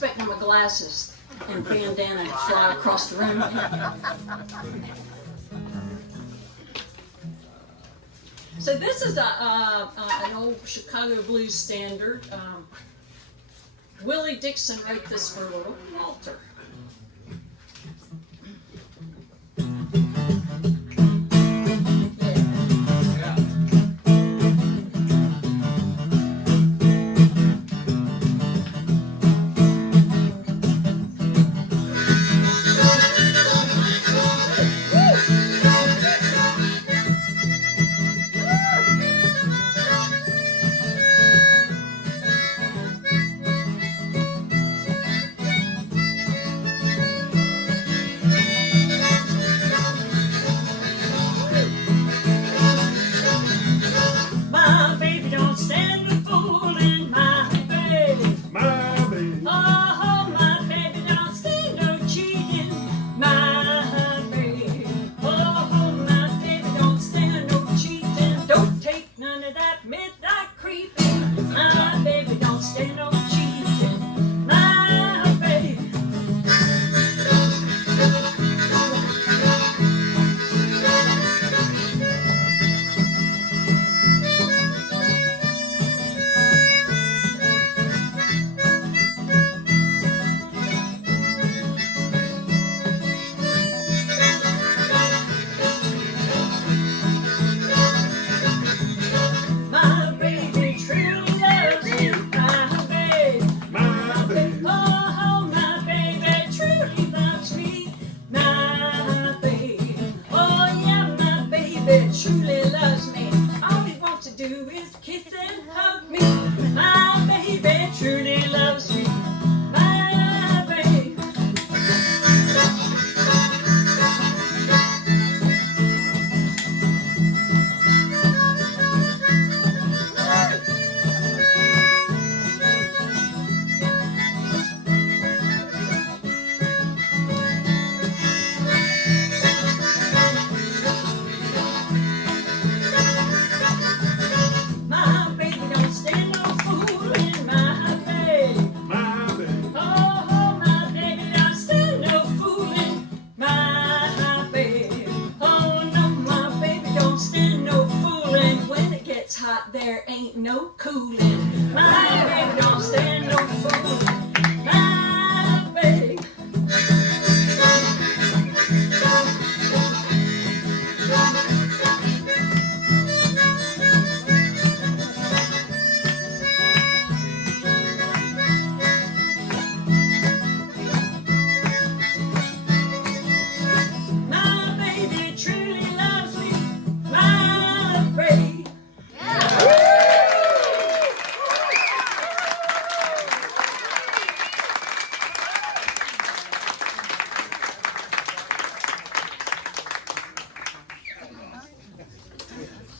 expecting my glasses and bandana to fly across the room. So this is an old Chicago blues standard. Willie Dixon wrote this for Little Walter. My baby don't stand a fooling, my baby. My baby. Oh, my baby don't stand no cheating, my baby. Oh, my baby don't stand no cheating. Don't take none of that midnight creeping. My baby don't stand no cheating, my baby. My baby truly loves me, my baby. My baby. Oh, my baby truly loves me, my baby. Oh, yeah, my baby truly loves me. All he wants to do is kiss and hug me. My baby truly loves me, my baby. My baby don't stand no fooling, my baby. My baby. Oh, my baby don't stand no fooling, my baby. Oh, no, my baby don't stand no fooling. When it gets hot, there ain't no cooling. My baby don't stand no fooling, my baby. My baby truly loves me, my baby.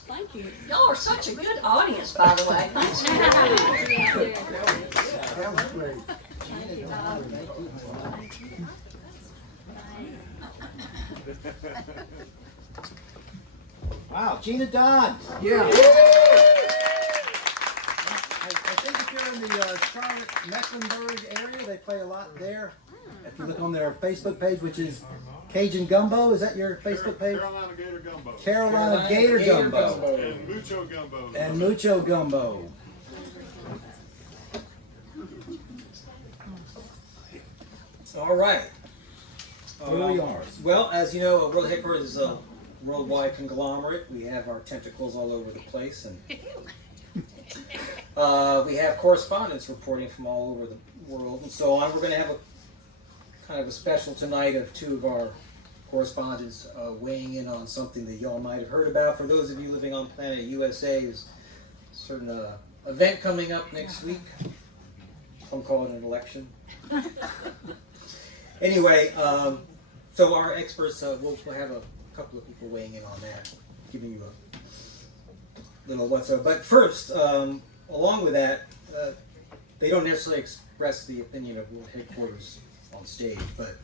Thank you. Y'all are such a good audience, by the way. Thanks for That was great. Wow, Gina Don. Yeah. I think if you're in the Charlotte, Mecklenburg area, they play a lot there. If you look on their Facebook page, which is Cajun Gumbo, is that your Facebook page? Carolina Gator Gumbo. Carolina Gator Gumbo. And Mucho Gumbo. And Mucho Gumbo. All right. Where are we are? Well, as you know, World Headquarters is a worldwide conglomerate. We have our tentacles all over the place, and we have correspondents reporting from all over the world and so on. We're going to have a kind of a special tonight of two of our correspondents weighing in on something that y'all might have heard about. For those of you living on planet USA, there's a certain event coming up next week. Some call it an election. Anyway, so our experts, we'll have a couple of people weighing in on that, giving you a little what's up. But first, along with that, they don't necessarily express the opinion of World Headquarters on stage, but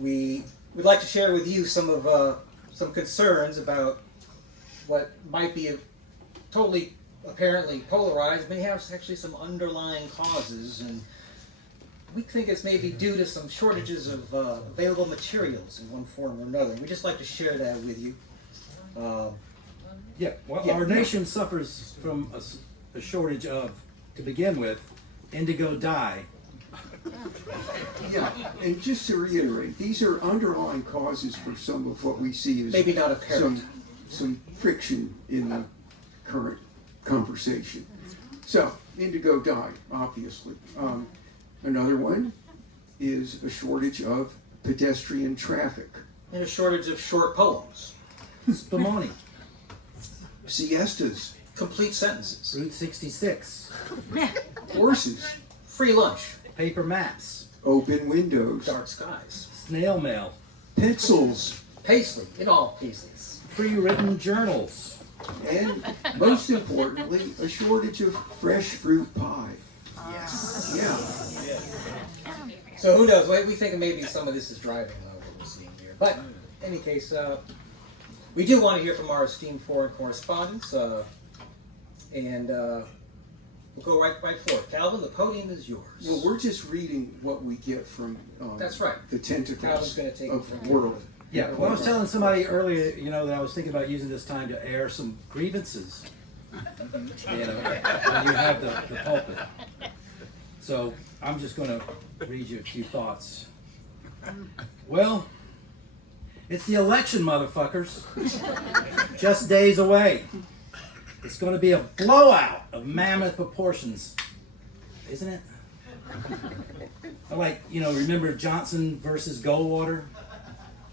we would like to share with you some concerns about what might be totally apparently polarized, may have actually some underlying causes, and we think it's maybe due to some shortages of available materials in one form or another. We'd just like to share that with you. Yeah, well, Yeah. our nation suffers from a shortage of, to begin with, indigo dye. Yeah, and just to reiterate, these are underlying causes for some of what we see as Maybe not apparent. some friction in the current conversation. So, indigo dye, obviously. Another one is a shortage of pedestrian traffic. And a shortage of short poems, Spumoni, Siestas, complete sentences, Route 66, horses, free lunch, paper maps, open windows, dark skies, snail mail, pencils, paisley in all Paisleys. pre-written journals. and most importantly, a shortage of fresh fruit pie. Yes. Yeah. So who knows? We think maybe some of this is driving what we're seeing here. But in any case, we do want to hear from our esteemed foreign correspondents, and we'll go right for it. Calvin, the podium is yours. Well, we're just reading what we get from That's right. the Calvin's tentacles going to take it of from Whirled. Yeah, well, I was telling somebody earlier, that I was thinking about using this time to air some grievances, when you have the pulpit. So I'm just going to read you a few thoughts. Well, it's the election, motherfuckers. Just days away. It's going to be a blowout of mammoth proportions, isn't it? Like, remember Johnson versus Goldwater?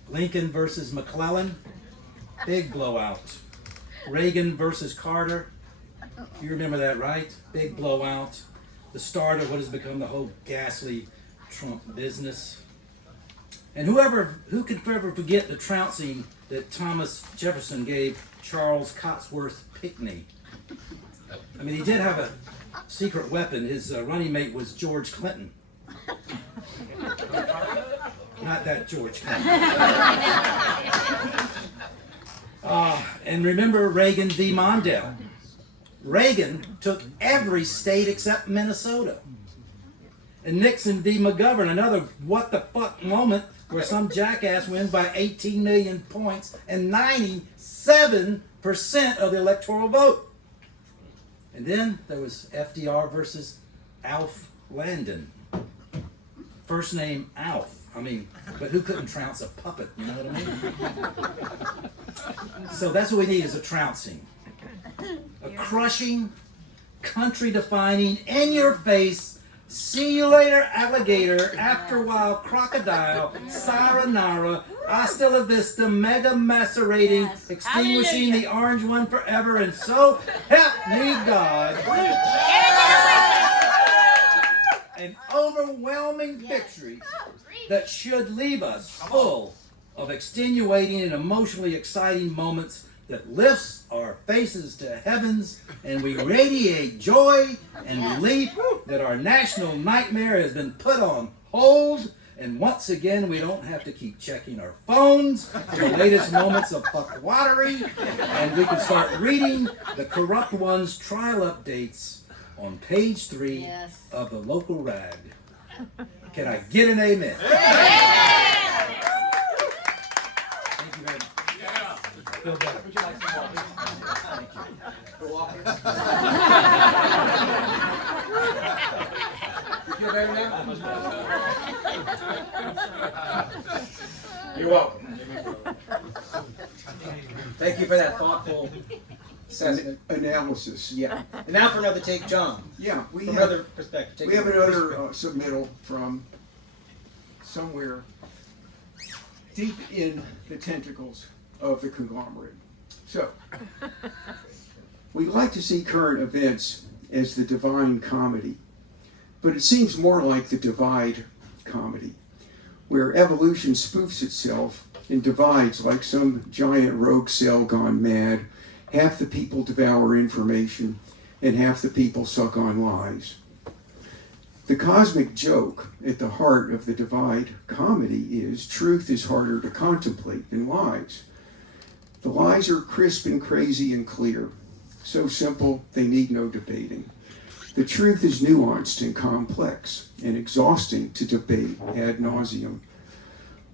Lincoln versus McClellan? Big blowout. Reagan versus Carter? You remember that, right? Big blowout. The start of what has become the whole ghastly Trump business. And who could ever forget the trouncing that Thomas Jefferson gave Charles Cotsworth Pinckney? I mean, he did have a secret weapon. His running mate was George Clinton. Not that George Clinton. And remember Reagan v. Mondale. Reagan took every state except Minnesota. And Nixon v. McGovern, another what the fuck moment where some jackass wins by 18 million points and 97% of the electoral vote. And then there was FDR versus Alf Landon. First name Alf. But who couldn't trounce a puppet, you know what I mean? So that's what we need is a trouncing. A crushing, country-defining, in-your-face, see you later alligator, after a while crocodile, sayonara, hasta la vista, mega macerating, Yes. extinguishing the orange one forever, and so help me God. An overwhelming victory that should leave us full of extenuating and emotionally exciting moments that lifts our faces to heavens and we radiate joy and relief that our national nightmare has been put on hold, and once again we don't have to keep checking our phones for the latest moments of fuckwattery, and we can start reading the corrupt one's trial updates on page 3 Yes. of the local rag. Can I get an amen? Thank you very much. Feel better. Would you like some water? Thank you. For walking? You feel better now? You're welcome. Thank you for that thoughtful assessment. Analysis. Yeah. And now for another take, John. Yeah, we From have another perspective. we have another submittal from somewhere deep in the tentacles of the conglomerate. So, we like to see current events as the divine comedy, but it seems more like the divide comedy, where evolution spoofs itself and divides like some giant rogue cell gone mad. Half the people devour information, and half the people suck on lies. The cosmic joke at the heart of the divide comedy is truth is harder to contemplate than lies. The lies are crisp and crazy and clear, so simple they need no debating. The truth is nuanced and complex and exhausting to debate ad nauseum.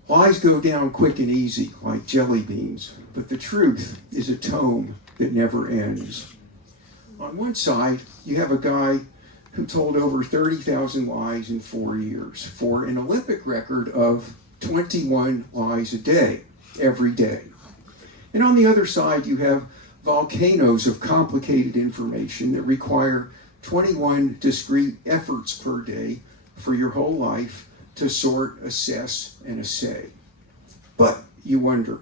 Lies go down quick and easy like jelly beans, but the truth is a tome that never ends. On one side, you have a guy who told over 30,000 lies in 4 years for an Olympic record of 21 lies a day, every day. And on the other side, you have volcanoes of complicated information that require 21 discrete efforts per day for your whole life to sort, assess, and assay. But you wonder,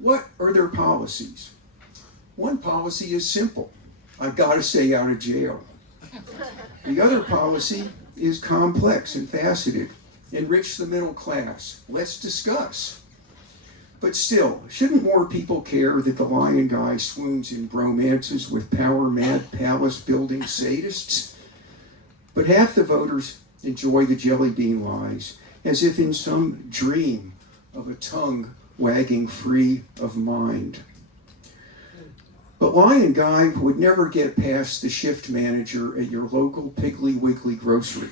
what are their policies? One policy is simple. I've got to stay out of jail. The other policy is complex and faceted. Enrich the middle class. Let's discuss. But still, shouldn't more people care that the lion guy swoons in bromances with power-mad palace-building sadists? But half the voters enjoy the jelly bean lies as if in some dream of a tongue wagging free of mind. But Lion Guy would never get past the shift manager at your local Piggly Wiggly grocery.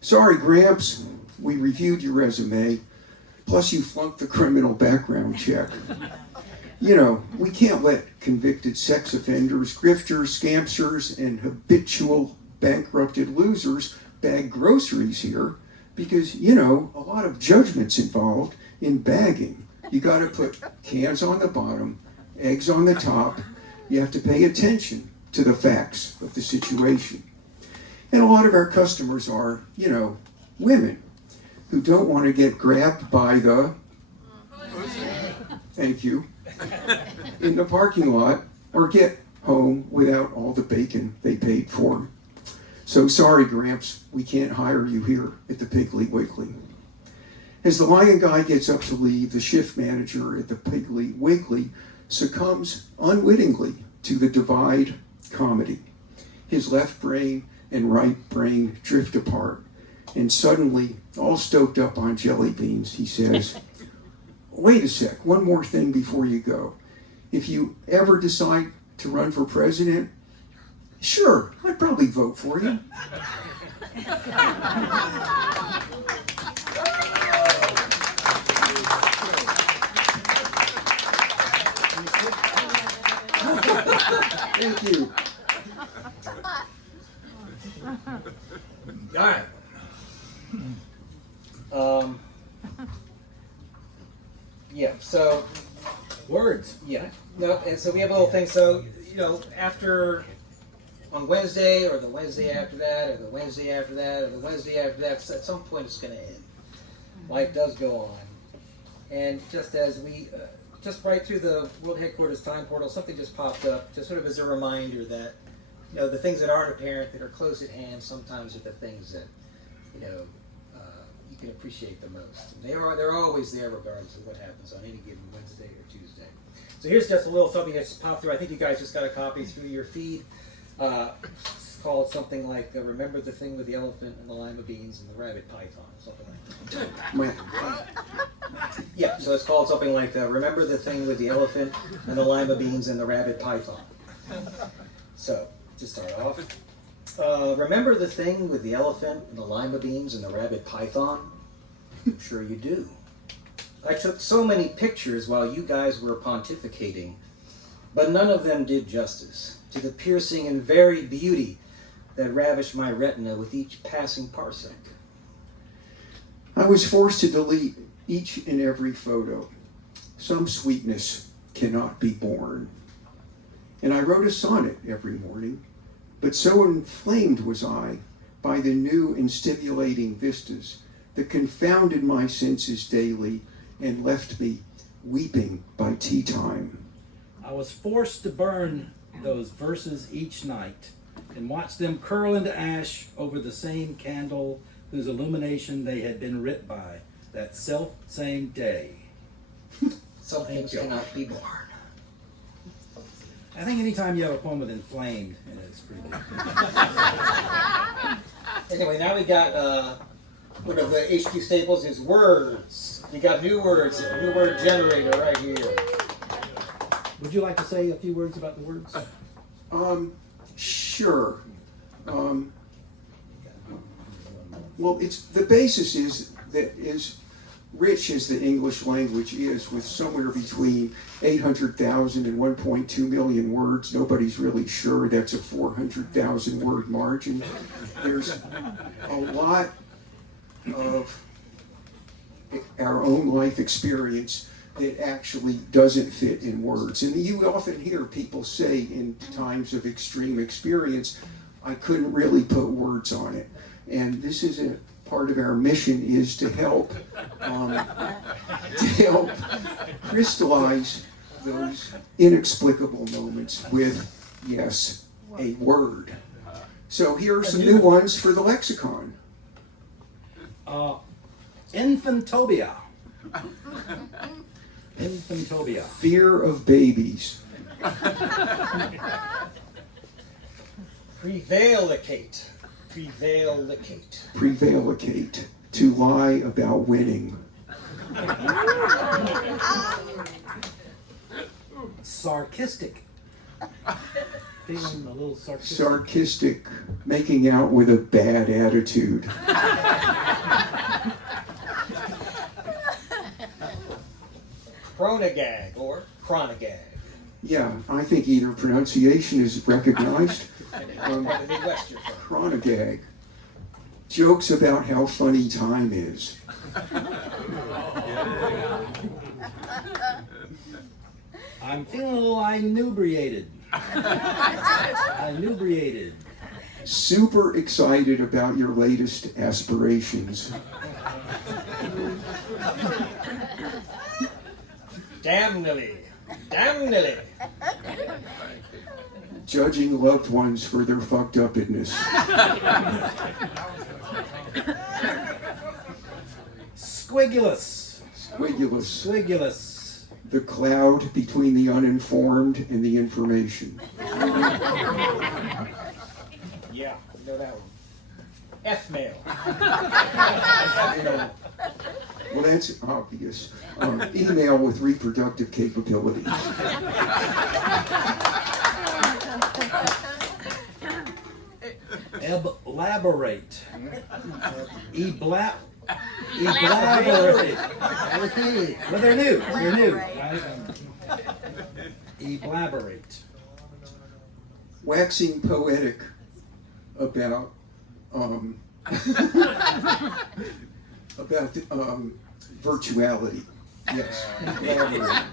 Sorry, Gramps, we reviewed your resume, plus you flunked the criminal background check. You know, we can't let convicted sex offenders, grifters, scampsters, and habitual bankrupted losers bag groceries here because, you know, a lot of judgment's involved in bagging. You gotta put cans on the bottom, eggs on the top. You have to pay attention to the facts of the situation. And a lot of our customers are, you know, women who don't want to get grabbed by the, thank you, in the parking lot or get home without all the bacon they paid for. So sorry, Gramps, we can't hire you here at the Piggly Wiggly. As the Lion Guy gets up to leave, the shift manager at the Piggly Wiggly succumbs unwittingly to the divide comedy. His left brain and right brain drift apart, and suddenly, all stoked up on jelly beans, he says, wait a sec, one more thing before you go. If you ever decide to run for president, sure, I'd probably vote for you. Thank you. All right. Yeah, so, Words. yeah. No, and so we have a little thing. So, you know, after, on Wednesday, or the Wednesday after that, or the Wednesday after that, or the Wednesday after that, so at some point it's going to end. Life does go on. And just as we, just right through the World Headquarters time portal, something just popped up, just sort of as a reminder that, you know, the things that aren't apparent, that are close at hand, sometimes are the things that, you know, you can appreciate the most. And they're always there regardless of what happens on any given Wednesday or Tuesday. So here's just a little something that's popped through. I think you guys just got a copy through your feed. It's called something like, remember the thing with the elephant and the lima beans and the rabbit python, something like that. Yeah, so it's called something like, remember the thing with the elephant and the lima beans and the rabbit python. So, to start off, remember the thing with the elephant and the lima beans and the rabbit python? I'm sure you do. I took so many pictures while you guys were pontificating, but none of them did justice to the piercing and varied beauty that ravished my retina with each passing parsec. I was forced to delete each and every photo. Some sweetness cannot be born. And I wrote a sonnet every morning, but so inflamed was I by the new and stimulating vistas that confounded my senses daily and left me weeping by tea time. I was forced to burn those verses each night and watch them curl into ash over the same candle whose illumination they had been writ by that self-same day. Some things cannot be born. I think anytime you have a poem with inflamed in it, it's pretty good. Anyway, now we got one of the HQ staples is words. We got new words, a new word generator right here. Would you like to say a few words about the words? Sure. Well, the basis is that as rich as the English language is, with somewhere between 800,000 and 1.2 million words, nobody's really sure that's a 400,000 word margin. There's a lot of our own life experience that actually doesn't fit in words. And you often hear people say in times of extreme experience, I couldn't really put words on it. And this is a part of our mission, is to help crystallize those inexplicable moments with, yes, a word. So here are some new ones for the lexicon. Infantobia. Infantobia. Fear of babies. Prevalicate. Prevalicate. Prevalicate. To lie about winning. Sarcastic. Feeling a little sarcastic. Sarcastic. Making out with a bad attitude. Chronagag or chronagag. Yeah, I think either pronunciation is recognized. The Midwestern term. Chronagag. Jokes about how funny time is. I'm feeling a little inebriated. Inebriated. Super excited about your latest aspirations. Damnally. Damnally. Judging loved ones for their fucked upness. Squigulous. Squigulous. Squigulous. The cloud between the uninformed and the information. Yeah, we know that one. F-mail. Well, that's obvious. Email with reproductive capabilities. Elaborate. Elaborate. Well, they're new. They're new. Elaborate. Waxing poetic about virtuality. Yes. Elaborate.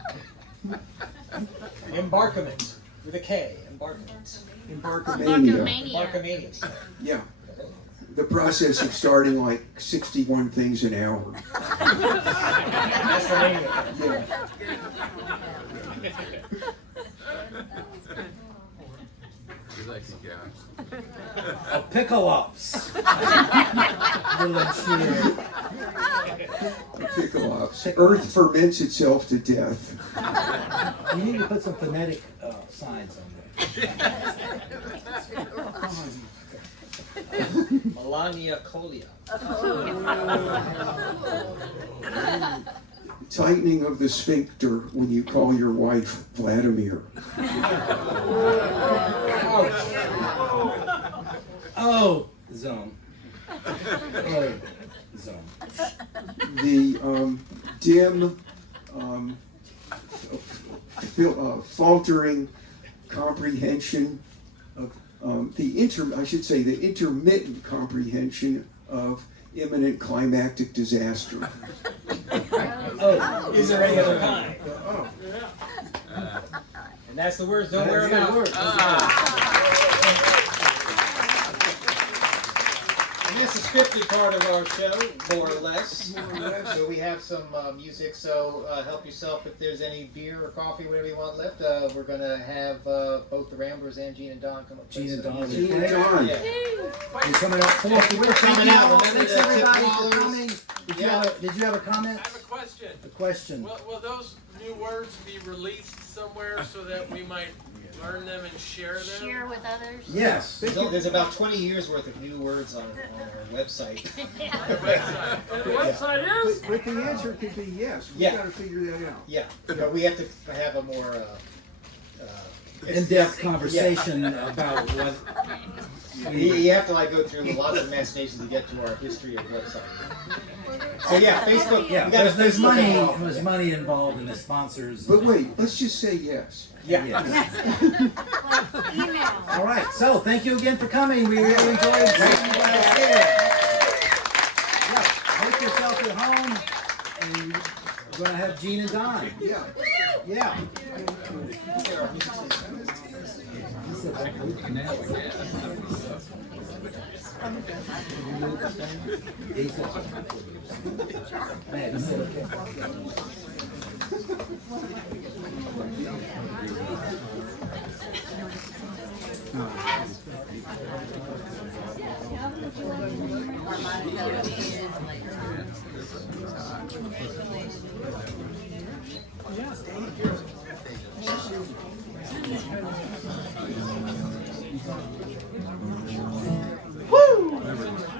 Embarkament. With a K. Embarkament. Embarkomania. Embarkomania. Yeah. The process of starting like 61 things an hour. That's the name of it. Yeah. He likes to go. A pickle-ups. Little cheer. Pickle-ups. Earth ferments itself to death. You need to put some phonetic signs on there. Melania Colia. Tightening of the sphincter when you call your wife Vladimir. Oh, zone. Oh, zone. The dim, faltering comprehension of the intermittent comprehension of imminent climactic disaster. Oh, is there any other kind? Oh. And that's the words, don't wear them out. And that's the scripted part of our show, more or less. So we have some music, so help yourself if there's any beer or coffee, whatever you want left. We're going to have both the Ramblers and Gene and Don come up. Gene and Don. Gene and Don. Yeah. You're coming out. We're coming out. Remember Thanks the everybody tip for followers? coming. Did you have a comment? I have a question. A question. Will those new words be released somewhere so that we might learn them and share them? Share with others. Yes. There's about 20 years worth of new words on our website. The website is? But the answer could be yes. We Yeah. got to figure that out. Yeah, but we have to have a more in-depth conversation about what. You have to like go through lots of imaginations to get to our history of website. So yeah, Facebook. Yeah, we got a there's Facebook money. involved. There's money involved in the sponsors. But wait, let's just say yes. Yeah. Email. All right. So thank you again for coming. We really enjoyed seeing you guys here. Yeah, make yourself at home, and we're gonna have Gene and Don. Yeah. Yeah. Man, he said okay.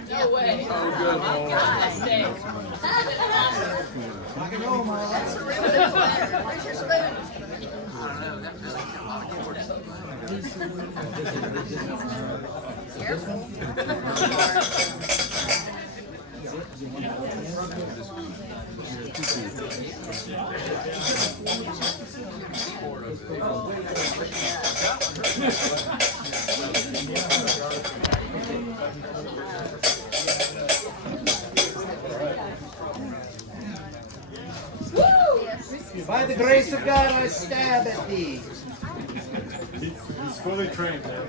No way. Oh, good Lord. God, stay. Rock and roll, Mom. Where's your spoon? By the grace of God, I stab at thee. He's fully trained now.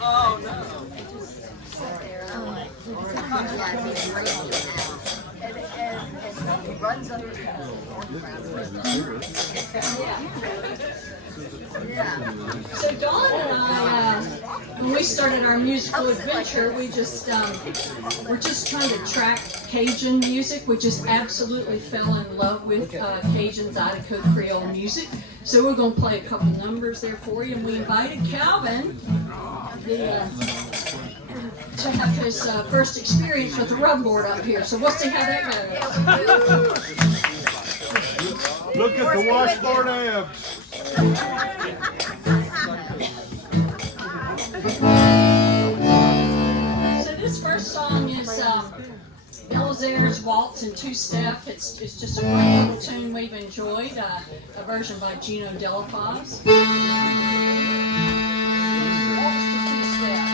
Oh, no. And runs under the So Dawn and I, when we started our musical adventure, we're just trying to track Cajun music. We just absolutely fell in love with Cajun Zydeco Creole music. So we're going to play a couple numbers there for you. And we invited Calvin to have his first experience with the rub board up here. So we'll see how that goes. Look at the washboard abs. So this first song is Elizaire's Waltz in Two-Step. It's just a great little tune we've enjoyed, a version by Gino Delafaz. Waltz to Two-Step.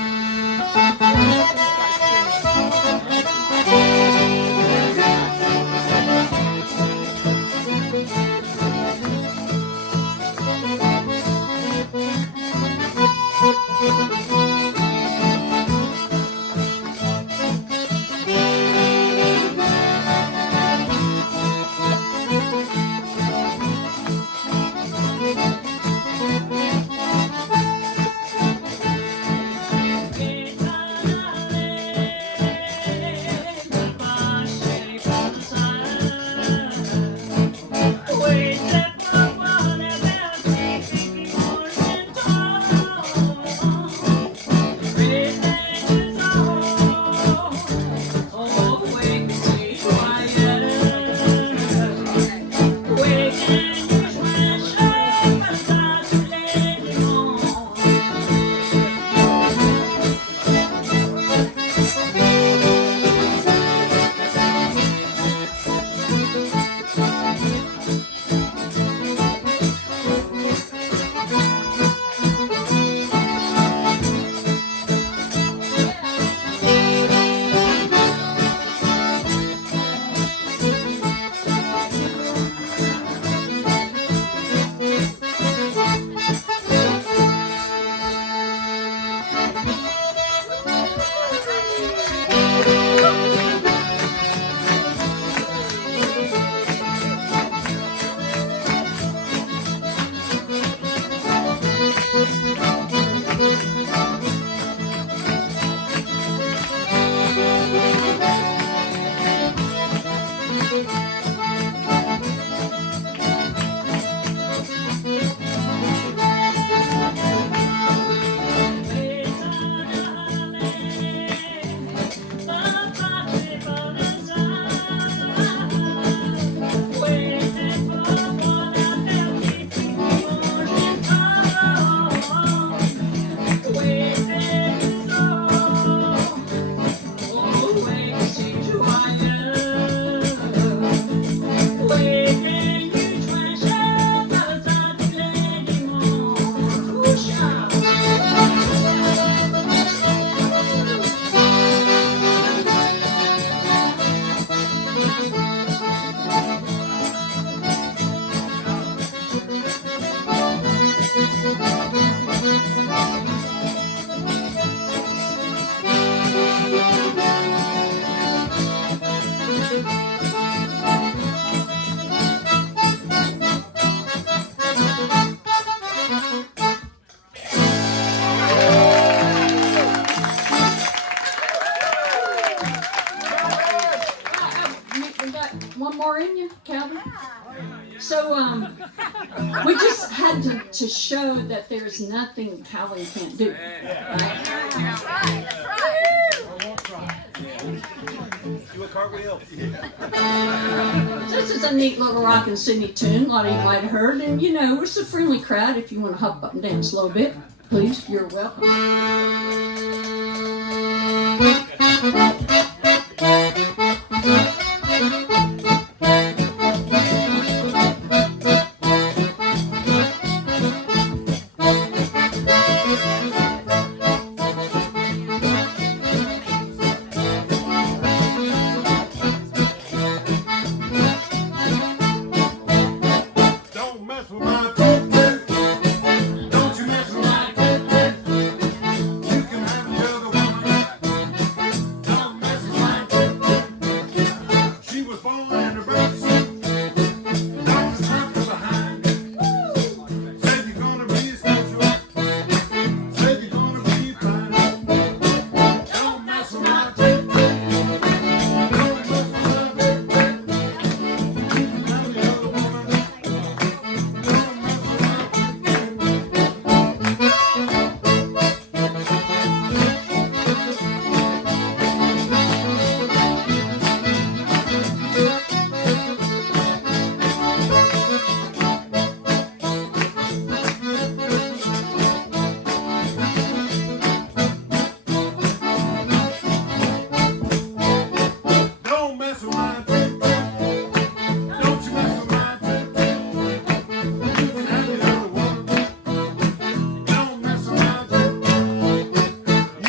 there's nothing Howling can't do. That's right. Do a cartwheel. This is a neat little rockin' Sydney tune. A lot of you might have heard. And you know, we're a friendly crowd. If you want to hop up and dance a little bit, please, you're welcome. Don't mess with my toot-toot. Don't you mess with my toot-toot. You can have the other woman. Don't mess with my toot-toot. She was born in a bird suit. Don't strap her behind. Said you're gonna be a special. Said you're gonna be fine. Don't mess with my toot-toot. Don't mess with my toot-toot. You can have the other woman. Don't mess with my toot-toot. Don't you mess with my toot-toot. You can have the other woman. Don't mess with my toot-toot.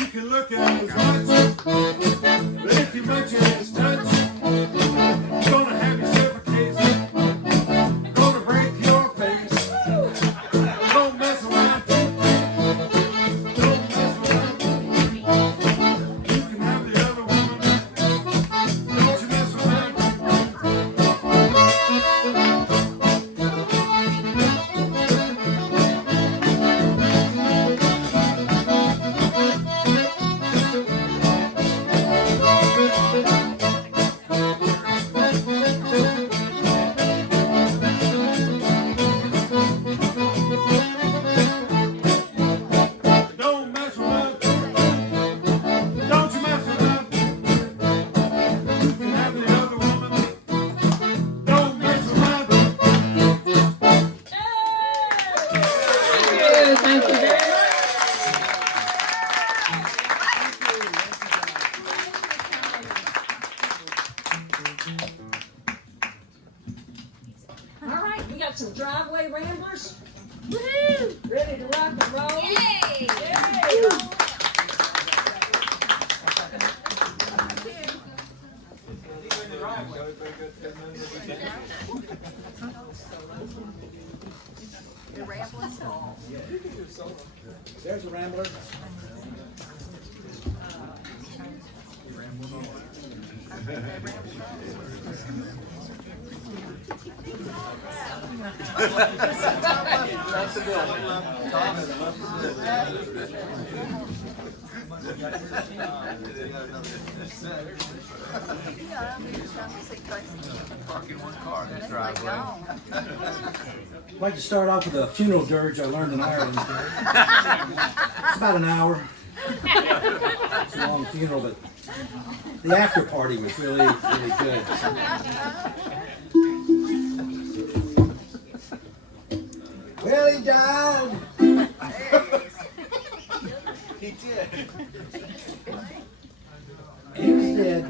You can look at it as much, but if you mention his touch, you're gonna have yourself a case. Gonna break your face. Don't mess with my toot-toot. Don't mess with my toot-toot. You can have the other woman. Don't you mess with my Don't mess with my toot-toot. Don't you mess with my toot-toot. You can have the other woman. Don't mess with my toot-toot. Thank you very much. All right, we got some driveway ramblers. Woohoo! Ready to rock and roll? Yay! Yay! The Ramblers. There's a Rambler. Park in one car in this driveway. I'd like to start off with a funeral dirge I learned in Ireland. It's about an hour. It's a long funeral, but the after party was really, really good. Well, he died. He did. He was dead.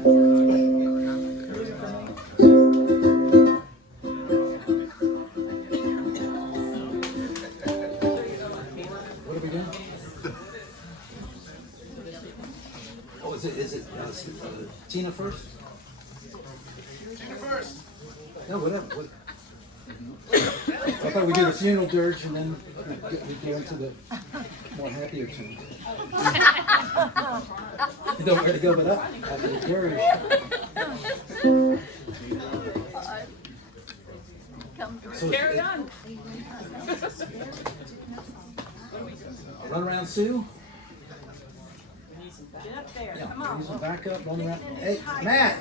What are we doing? Oh, is it Tina first? Tina first. No, whatever. I thought we did a funeral dirge and then we'd go into the more happier tunes. You know where to go but up after the dirge. So Carry on. run around Sue. Get up there. Yeah, Come on. use them back up, run around. Hey, Matt.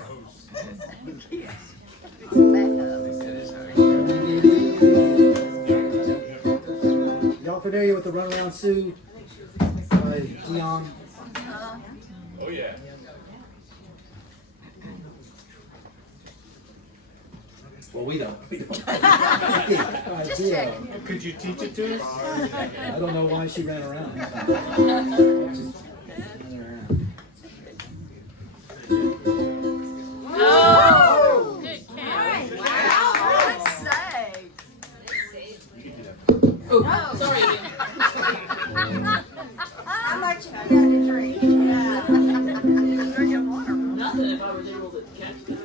Y'all familiar with the Runaround Sue by Dion? Oh, yeah. Well, we don't. We don't. Just check. Could you teach it to us? I don't know why she ran around. Oh! Good catch. Wow, good save. Oh, sorry. How much have you got to drink? Drinking water. Nothing if I was able to catch that.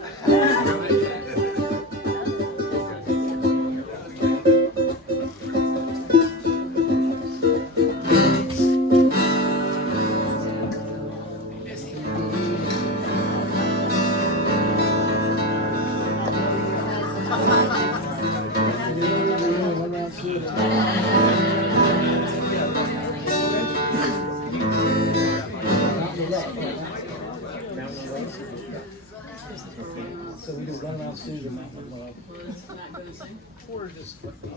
So we do Runaround Sue, the Mountain of Love. Well, it's not good to sing. You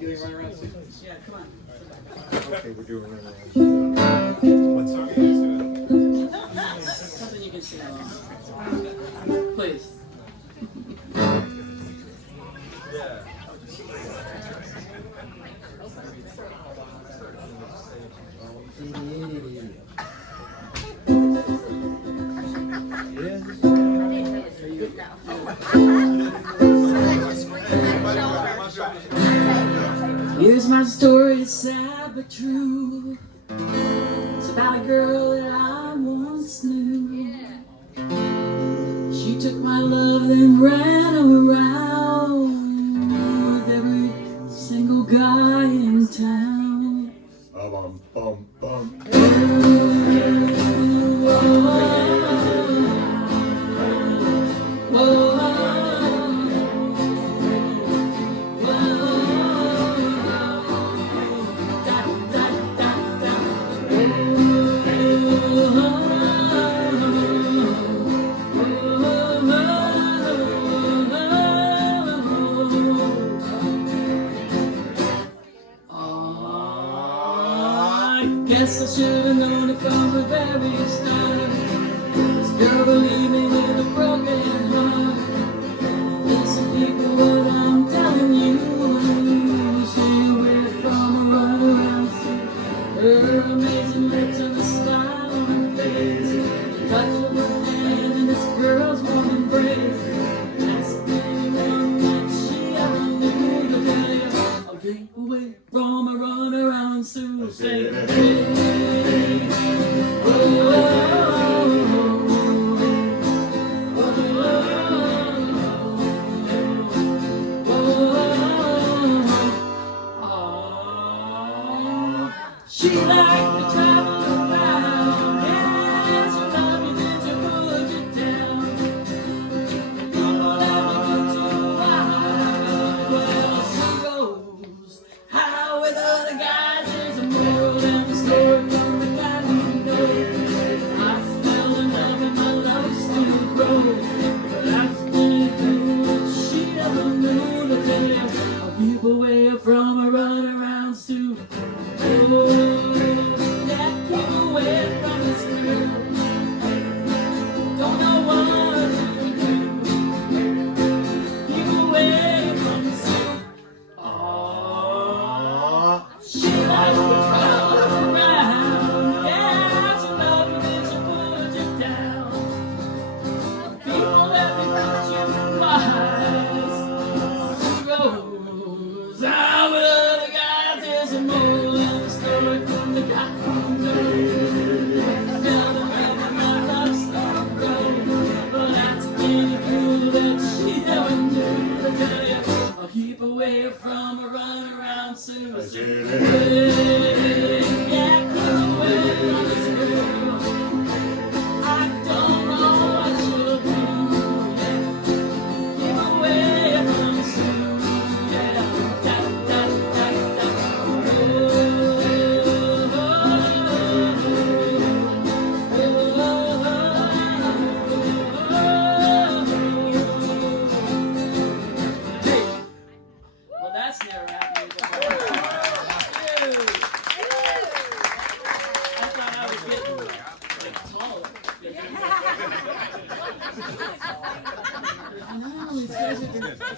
doing Runaround Sue? Yeah, come on. Okay, we're doing it. What song are you doing? Something you can sing along. Please. Here's my story, it's sad but true. It's about a girl that I once knew. She took my love then ran around with every single guy in town. Bum, bum, bum. Guess I should have known it from the very start. This girl believed me with a broken heart. Listen, people, what I'm telling you. Stay away from a runaround Sue. Her amazing lips and the smile on her face. The touch of her hand in this girl's warm embrace. That's the only one that she ever knew. To tell you, I'll get away from a runaround Sue. Say,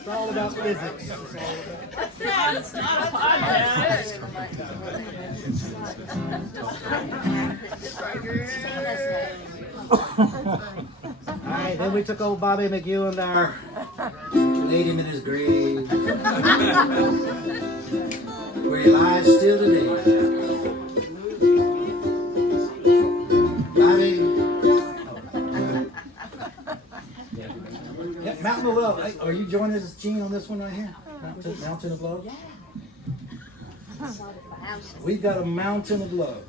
It's all about physics. It's not a podcast. Alright, then we took old Bobby McGee and laid him in his grave, where he lies still today. Bobby. Yeah, Mountain of Love. Hey, are you joining us, Gene, on this one right here? Mountain of Love? We've got a Mountain of Love.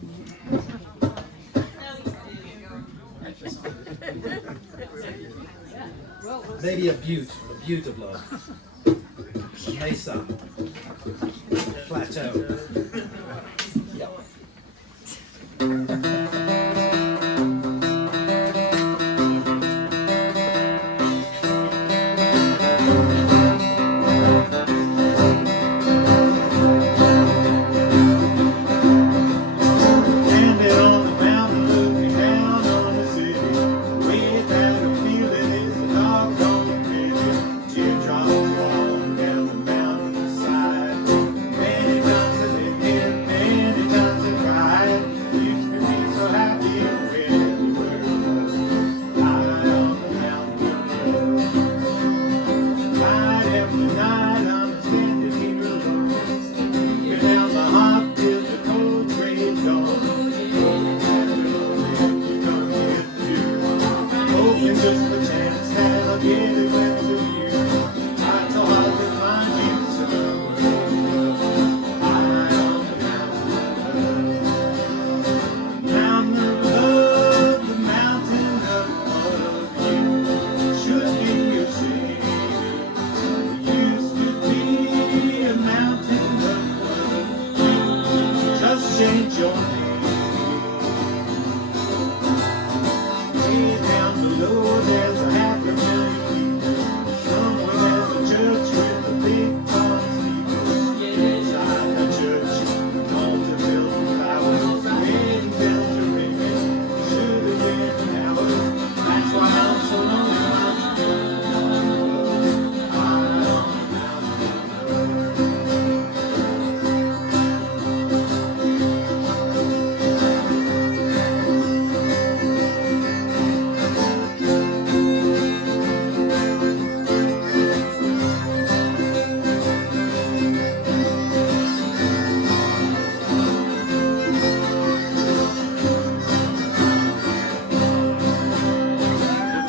Maybe a butte of love. A mesa. Plateau. Yep. Standing on the mountain looking down on the city, without a feeling it's a doggone pity. Teardrops falling down the mountainside. Many times I've been here, many times I've cried. Used to be so happy everywhere I was. High on the mountain of love. Night after night I'm standing here alone. Been down the hot till the cold gray dawn. Hoping just a chance that I'll get a glimpse of you. I thought I could find you somewhere. High on the mountain of love, the mountain of you should be a shame. Used to be a mountain of just change your name. Way down below there's a half a million people. Somewhere there's a church with a big tall steeple. Inside the church, known to build with flowers. Wedding bells are ringing, should have been ours. That's why I'm so lonely.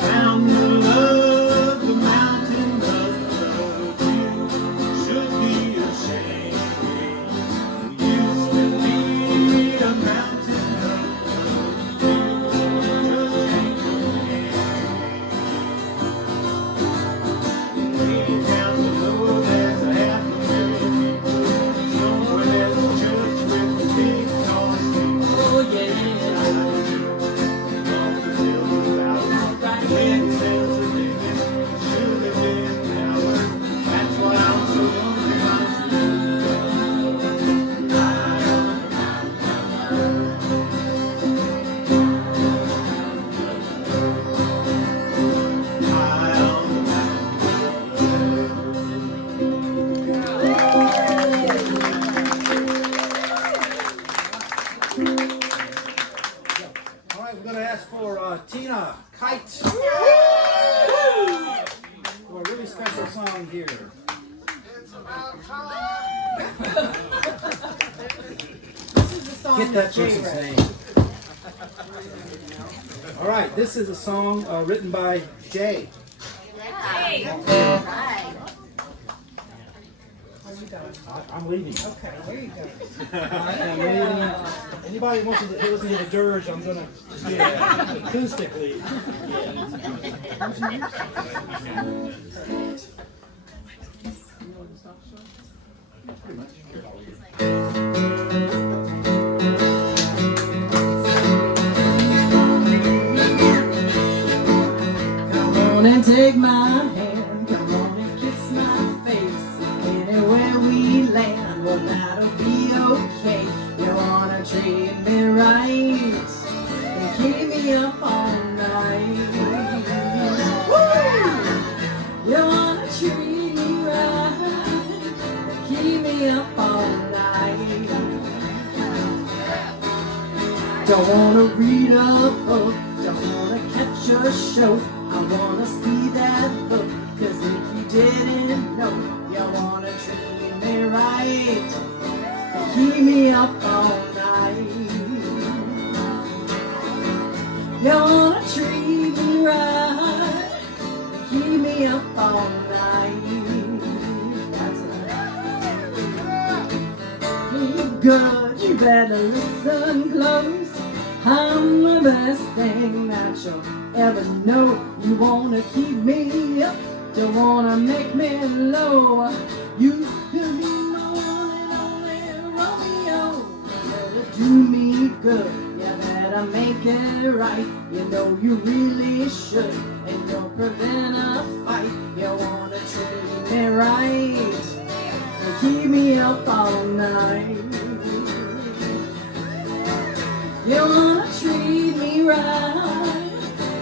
Mountain of love, the mountain of love, you should be ashamed. Used to be a mountain of love, you just change your name. Way down below there's a half a million people. Somewhere there's a church with a big tall steeple. Oh yeah. All right, we're going to ask for Tina Kite for a really special song here. Get that person's name. All right, this is a song written by Jay. I'm leaving. Okay, there you go. I am leaving. Anybody wants to listen to the dirge, I'm going to just do an acoustic lead. Come on and take my hand, come on and kiss my face. Anywhere we land, well that'll be okay. You wanna treat me right and keep me up all night. Woo! You wanna treat me Don't wanna read a book, don't wanna catch a show. I wanna see that book, 'cause if you didn't know, you wanna treat me right, and keep me up all night. You wanna treat me right, and keep me up all night. That's right. Good, you better listen close. I'm the best thing that you'll ever know. You wanna keep me up, don't wanna make me low. You could be my one and only Romeo. You better do me good, you better make it right. You know you really should, and you'll prevent a fight. You wanna treat me right, and keep me up all night. You wanna treat me right,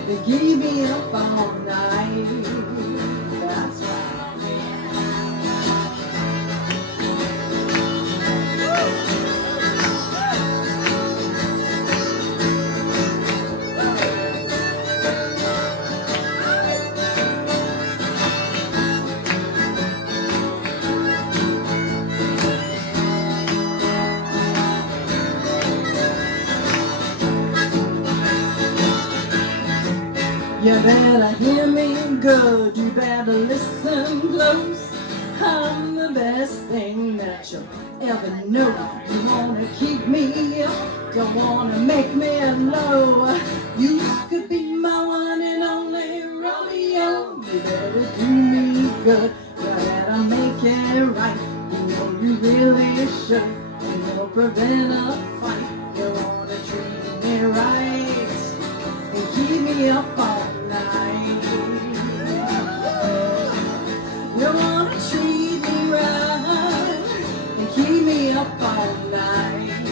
and keep me up all night. That's right. You better hear me good, you better listen close. I'm the best thing that you'll ever know. You wanna keep me up, don't wanna make me low. You could be my one and only Romeo. You better do me good, you better make it right. You know you really should, and you'll prevent a fight. You wanna treat me right, and keep me up all night. You wanna treat me right, and keep me up all night.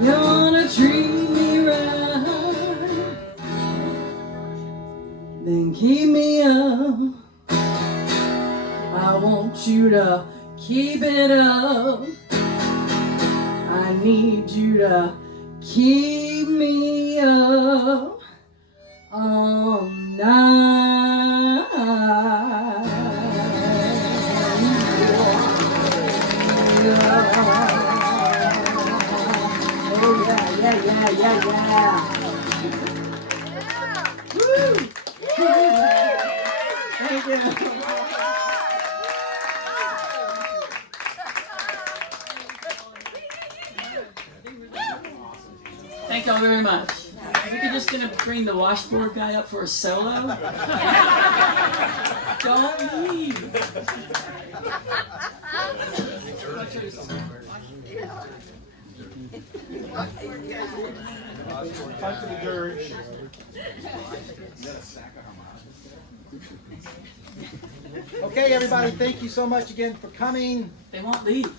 You wanna treat me right, then keep me up. I want you to keep it up. I need you to keep me up all night. Oh yeah. Woo! Thank you. Thank y'all very much. If we could just gonna bring the washboard guy up for a solo. Don't leave. Time for the dirge. Okay, everybody, thank you so much again for coming. They won't leave.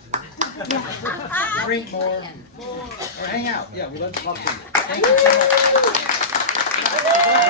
Drink more. Or hang out. Yeah, we love to talk to you. Thank you so much.